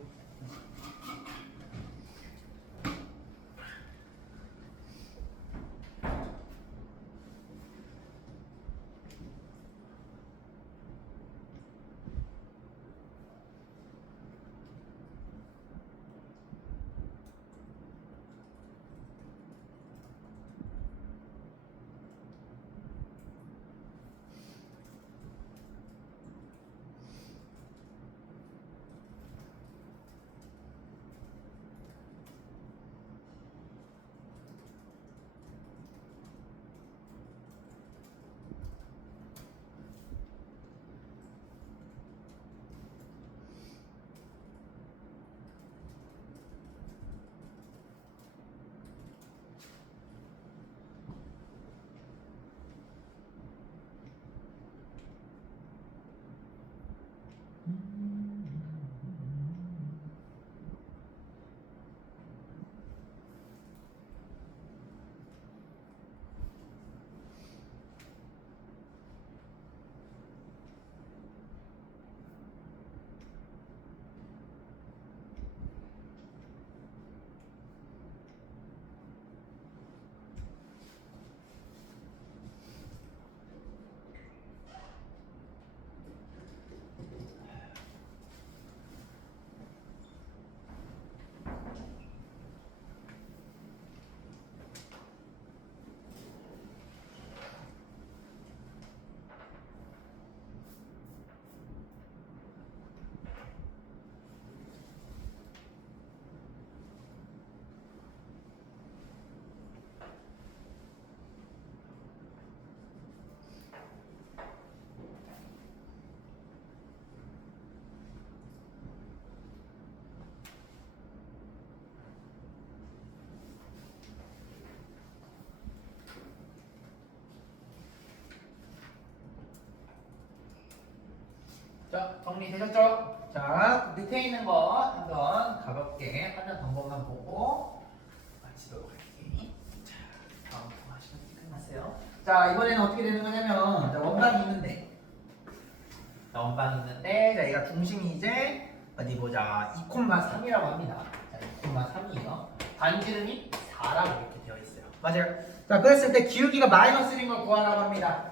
자, 정리되셨죠? 자, 밑에 있는 거 한번 가볍게 하는 방법만 보고 마치도록 할게요. 자, 다음 거 하시면 끝났어요. 자, 이번에는 어떻게 되는 거냐면, 자, 원방이 있는데, 자, 얘가 중심이 이제 어디 보자, 2,3이라고 합니다. 자, 2,3이에요. 반지름이 4라고 이렇게 되어 있어요. 맞아요. 자, 그랬을 때 기울기가 마이너스 1인 걸 구하라고 합니다.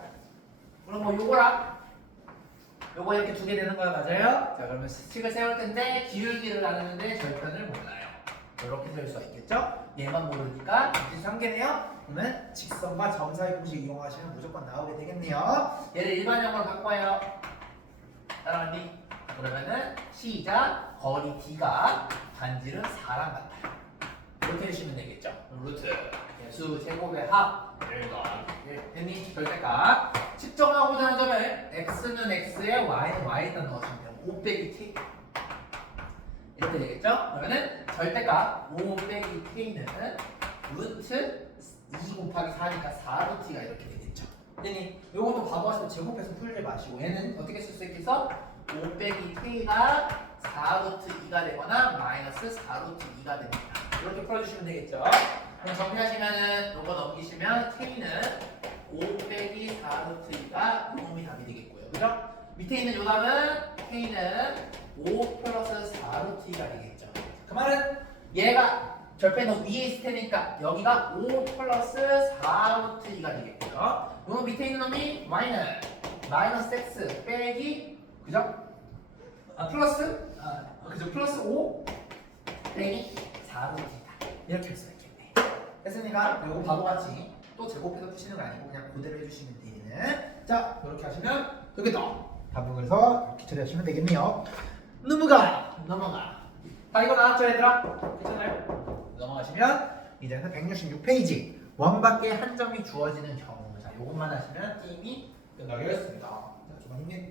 그럼 뭐 요거랑 요거 이렇게 두 개 되는 거야, 맞아요? 자, 그러면 식을 세울 텐데 기울기를 나누는데 절편을 몰라요. 이렇게 세울 수가 있겠죠? 얘만 모르니까 이제 3개네요. 그러면 직선과 점 사이 공식 이용하시면 무조건 나오게 되겠네요. 얘를 일반형으로 바꿔요. 따라하니? 그러면은 시작. 거리 D가 반지름 4랑 같아요. 이렇게 해주시면 되겠죠? 루트 수 제곱의 합 1 됐니? 절대값 측정하고자 하는 점을 x는 x에 y는 y에다 넣어주면 돼요. 5 빼기 k 이렇게 되겠죠? 그러면은 절대값 5 빼기 k는 루트 2 곱하기 4니까 4루트가 이렇게 되겠죠. 그러니 요것도 바보같이 제곱해서 풀지 마시고 얘는 어떻게 쓸 수 있겠어? 5 빼기 k가 4루트 2가 되거나 마이너스 4루트 2가 됩니다. 이렇게 풀어주시면 되겠죠. 그럼 정리하시면은 요거 넘기시면 k는 5 빼기 4루트 2가 요놈이 답이 되겠고요. 그죠? 밑에 있는 요 답은 k는 5 플러스 4루트 2가 되겠죠. 그 말은 얘가 절편은 위에 있을 테니까 여기가 5 플러스 4루트 2가 되겠고요. 요 밑에 있는 놈이 마이너스 x 빼기 그죠? 플러스 5 빼기 4루트 2다. 이렇게 할 수가 있겠네. 됐으니까 요거 바보같이 또 제곱해서 푸시는 거 아니고 그냥 그대로 해주시면 되는. 자, 이렇게 하시면 되겠다. 답을 그래서 이렇게 처리하시면 되겠네요. 넘어가. 자, 이거 나왔죠, 얘들아? 괜찮아요? 넘어가시면 이제는 166페이지 원밖에 한 점이 주어지는 경우. 자, 요것만 하시면 게임이 끝나겠습니다. 자, 좀 힘내.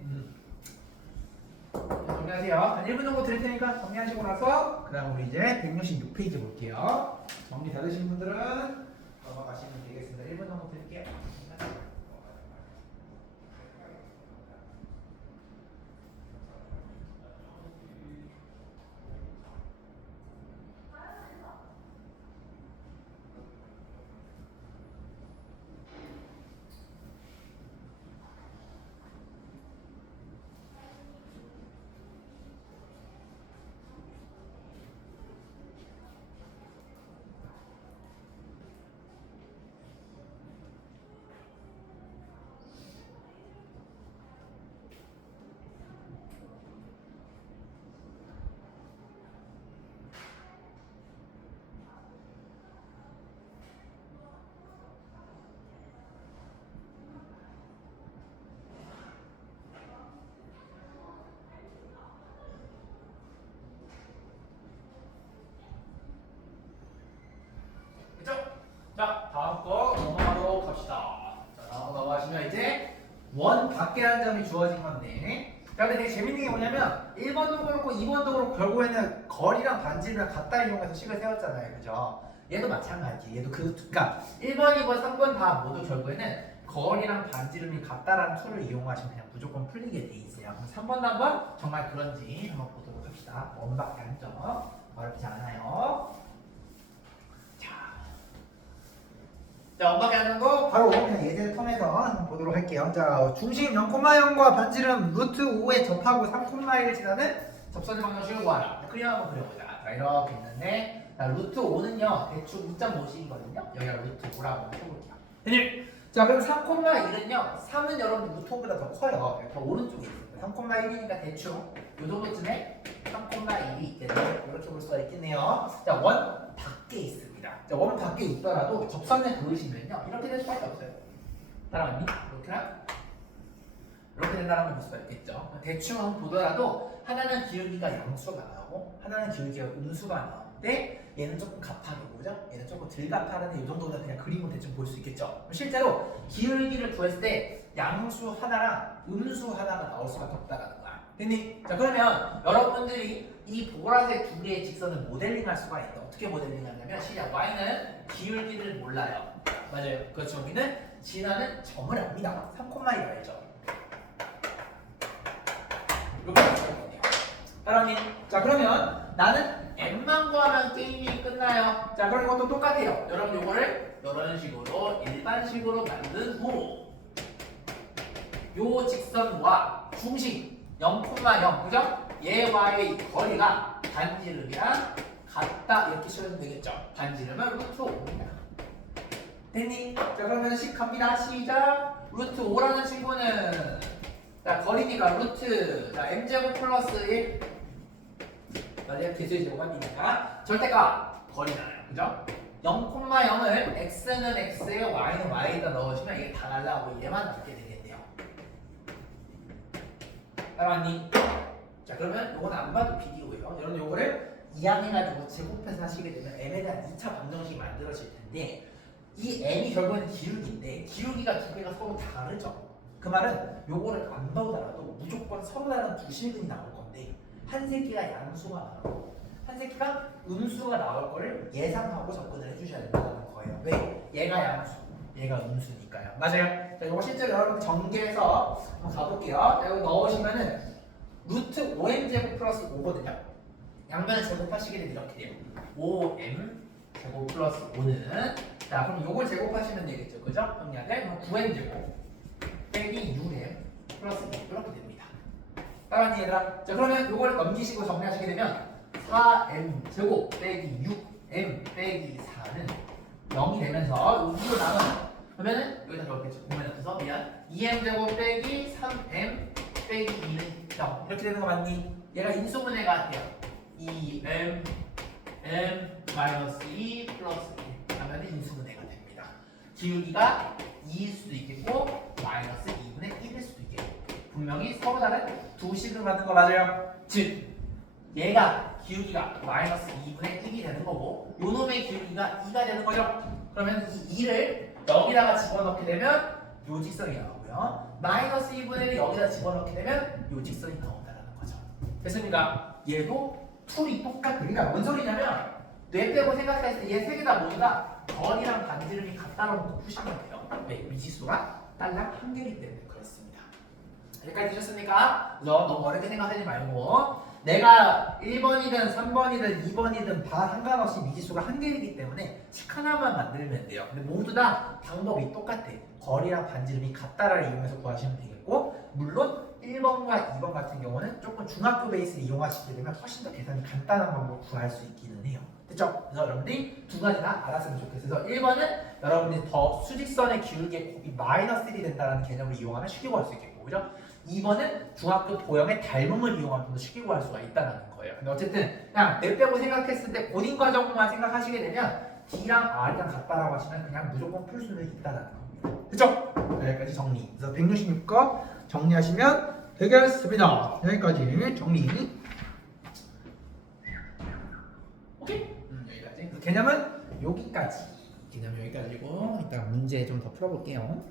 정리하세요. 한 1분 정도 드릴 테니까 정리하시고 나서 그 다음 우리 이제 166페이지 볼게요. 정리 다 되신 분들은 넘어가시면 되겠습니다. 1분 정도 드릴게요. 그쵸? 자, 다음 거 넘어가도록 합시다. 자, 다음 거 넘어가시면 이제 원 밖에 한 점이 주어진 건데. 자, 근데 되게 재밌는 게 뭐냐면 1번도 그렇고 2번도 그렇고 결국에는 거리랑 반지름을 갖다 이용해서 식을 세웠잖아요. 그죠? 얘도 마찬가지. 얘도 그러니까 1번, 2번, 3번 다 모두 결국에는 거리랑 반지름이 같다라는 툴을 이용하시면 그냥 무조건 풀리게 돼 있어요. 그럼 3번도 한번 정말 그런지 한번 보도록 합시다. 원 밖에 한 점. 어렵지 않아요. 자, 원밖에 하는 거 바로 그냥 예제를 통해서 한번 보도록 할게요. 자, 중심 0,0과 반지름 루트 5에 접하고 3,1을 지나는 접선의 방정식을 구하라. 그림 한번 그려보자. 자, 이렇게 있는데 자, 루트 5는요 대충 2.5씩이거든요. 여기가 루트 5라고 해볼게요. 대님, 자 그럼 3,1은요 3은 여러분 루트 5보다 더 커요. 더 오른쪽에 있습니다. 3,1이니까 대충 요 정도쯤에 3,1이 있겠네요. 이렇게 볼 수가 있겠네요. 자, 원 밖에 있습니다. 자, 원 밖에 있더라도 접선에 그으시면요 이렇게 될 수밖에 없어요. 따라왔니? 이렇게 된다는 걸 볼 수가 있겠죠. 대충 보더라도 하나는 기울기가 양수가 나오고 하나는 기울기가 음수가 나오는데 얘는 조금 가파르고 그죠? 얘는 조금 덜 가파른데 이 정도는 그냥 그림으로 대충 볼 수 있겠죠. 실제로 기울기를 구했을 때 양수 하나랑 음수 하나가 나올 수밖에 없다라는 거야. 됐니? 자, 그러면 여러분들이 이 보라색 두 개의 직선을 모델링할 수가 있다. 어떻게 모델링하냐면 시작. y는 기울기를 몰라요. 맞아요. 그렇죠. 여기는 지나는 점을 압니다. 3,1 알죠? 이렇게 나타나거든요. 따라오니? 자, 그러면 나는 m만 구하면 게임이 끝나요. 자, 그럼 이것도 똑같아요. 여러분 요거를 이런 식으로 일반식으로 만든 후 요 직선과 중심 0,0 그죠? 얘와의 거리가 반지름이랑 같다 이렇게 쓰면 되겠죠. 반지름은 루트 5입니다. 됐니? 자, 그러면 식 갑니다. 시작. 루트 5라는 친구는 자, 거리니까 루트 자, m제곱 플러스 1 맞아요. 개수의 제곱합이니까 절대값 거리 나요. 그죠? 0,0을 x는 x에 y는 y에다 넣으시면 이게 다 날라가고 얘만 남게 되겠네요. 따라왔니? 자, 그러면 요건 안 봐도 비디오예요. 여러분 요거를 이항해가지고 제곱해서 하시게 되면 m에 대한 2차 방정식이 만들어질 텐데 이 m이 결국은 기울기인데 기울기가 두 개가 서로 다르죠. 그 말은 요거를 안 보더라도 무조건 서로 다른 두 실근이 나올 건데 한 새끼가 양수가 나오고 한 새끼가 음수가 나올 거를 예상하고 접근을 해주셔야 된다는 거예요. 왜? 얘가 양수, 얘가 음수니까요. 맞아요. 자, 이거 실제로 여러분 전개해서 한번 가볼게요. 자, 이거 넣으시면은 루트 5m 제곱 플러스 5거든요. 양변을 제곱하시게 되면 이렇게 돼요. 5m 제곱 플러스 5는 자 그럼 요걸 제곱하시면 되겠죠, 그죠? 정리하되 그럼 9m 제곱 빼기 6m 플러스 2 이렇게 됩니다. 따라하니 얘들아? 자 그러면 요걸 넘기시고 정리하시게 되면 4m 제곱 빼기 6m 빼기 4는 0이 되면서 이거 나눠 그러면은 여기다 적었겠죠. 공간에 없어서 미안 2m 제곱 빼기 3m 빼기 2는 0 이렇게 되는 거 맞니? 얘가 인수분해가 돼요. 2m m 마이너스 2 플러스 1 하면 인수분해가 됩니다. 기울기가 2일 수도 있겠고 마이너스 2분의 1일 수도 있겠고 분명히 서로 다른 두 식을 받는 거 맞아요. 즉 얘가 기울기가 마이너스 2분의 1이 되는 거고 요놈의 기울기가 2가 되는 거죠. 그러면 이 2를 여기다가 집어넣게 되면 요 직선이 나오고요. 마이너스 2분의 1을 여기다 집어넣게 되면 요 직선이 나온다는 거죠. 됐습니까? 얘도 툴이 똑같아. 그러니까 뭔 소리냐면 뇌 빼고 생각했을 때 얘 세 개 다 모두 다 거리랑 반지름이 같다고 놓고 푸시면 돼요. 네, 미지수가 딸랑 한 개이기 때문에 그렇습니다. 여기까지 되셨습니까? 그래서 너무 어렵게 생각하지 말고 내가 1번이든 3번이든 2번이든 다 상관없이 미지수가 한 개이기 때문에 식 하나만 만들면 돼요. 근데 모두 다 방법이 똑같아. 거리랑 반지름이 같다를 이용해서 구하시면 되겠고 물론 1번과 2번 같은 경우는 조금 중학교 베이스를 이용하시게 되면 훨씬 더 계산이 간단한 방법으로 구할 수 있기는 해요. 됐죠? 그래서 여러분들이 두 가지 다 알았으면 좋겠어요. 그래서 1번은 여러분들이 더 수직선의 기울기의 곱이 마이너스 1이 된다는 개념을 이용하면 쉽게 구할 수 있겠고 그죠? 2번은 중학교 도형의 닮음을 이용하면 좀 더 쉽게 구할 수가 있다는 거예요. 근데 어쨌든 그냥 내 빼고 생각했을 때 고딩 과정만 생각하시게 되면 D랑 R이랑 같다라고 하시면 그냥 무조건 풀 수는 있다는 겁니다. 그죠? 여기까지 정리. 그래서 166거 정리하시면 되겠습니다. 여기까지 정리. 오케이? 여기까지. 개념은 여기까지. 개념 여기까지고 이따 문제 좀 더 풀어볼게요.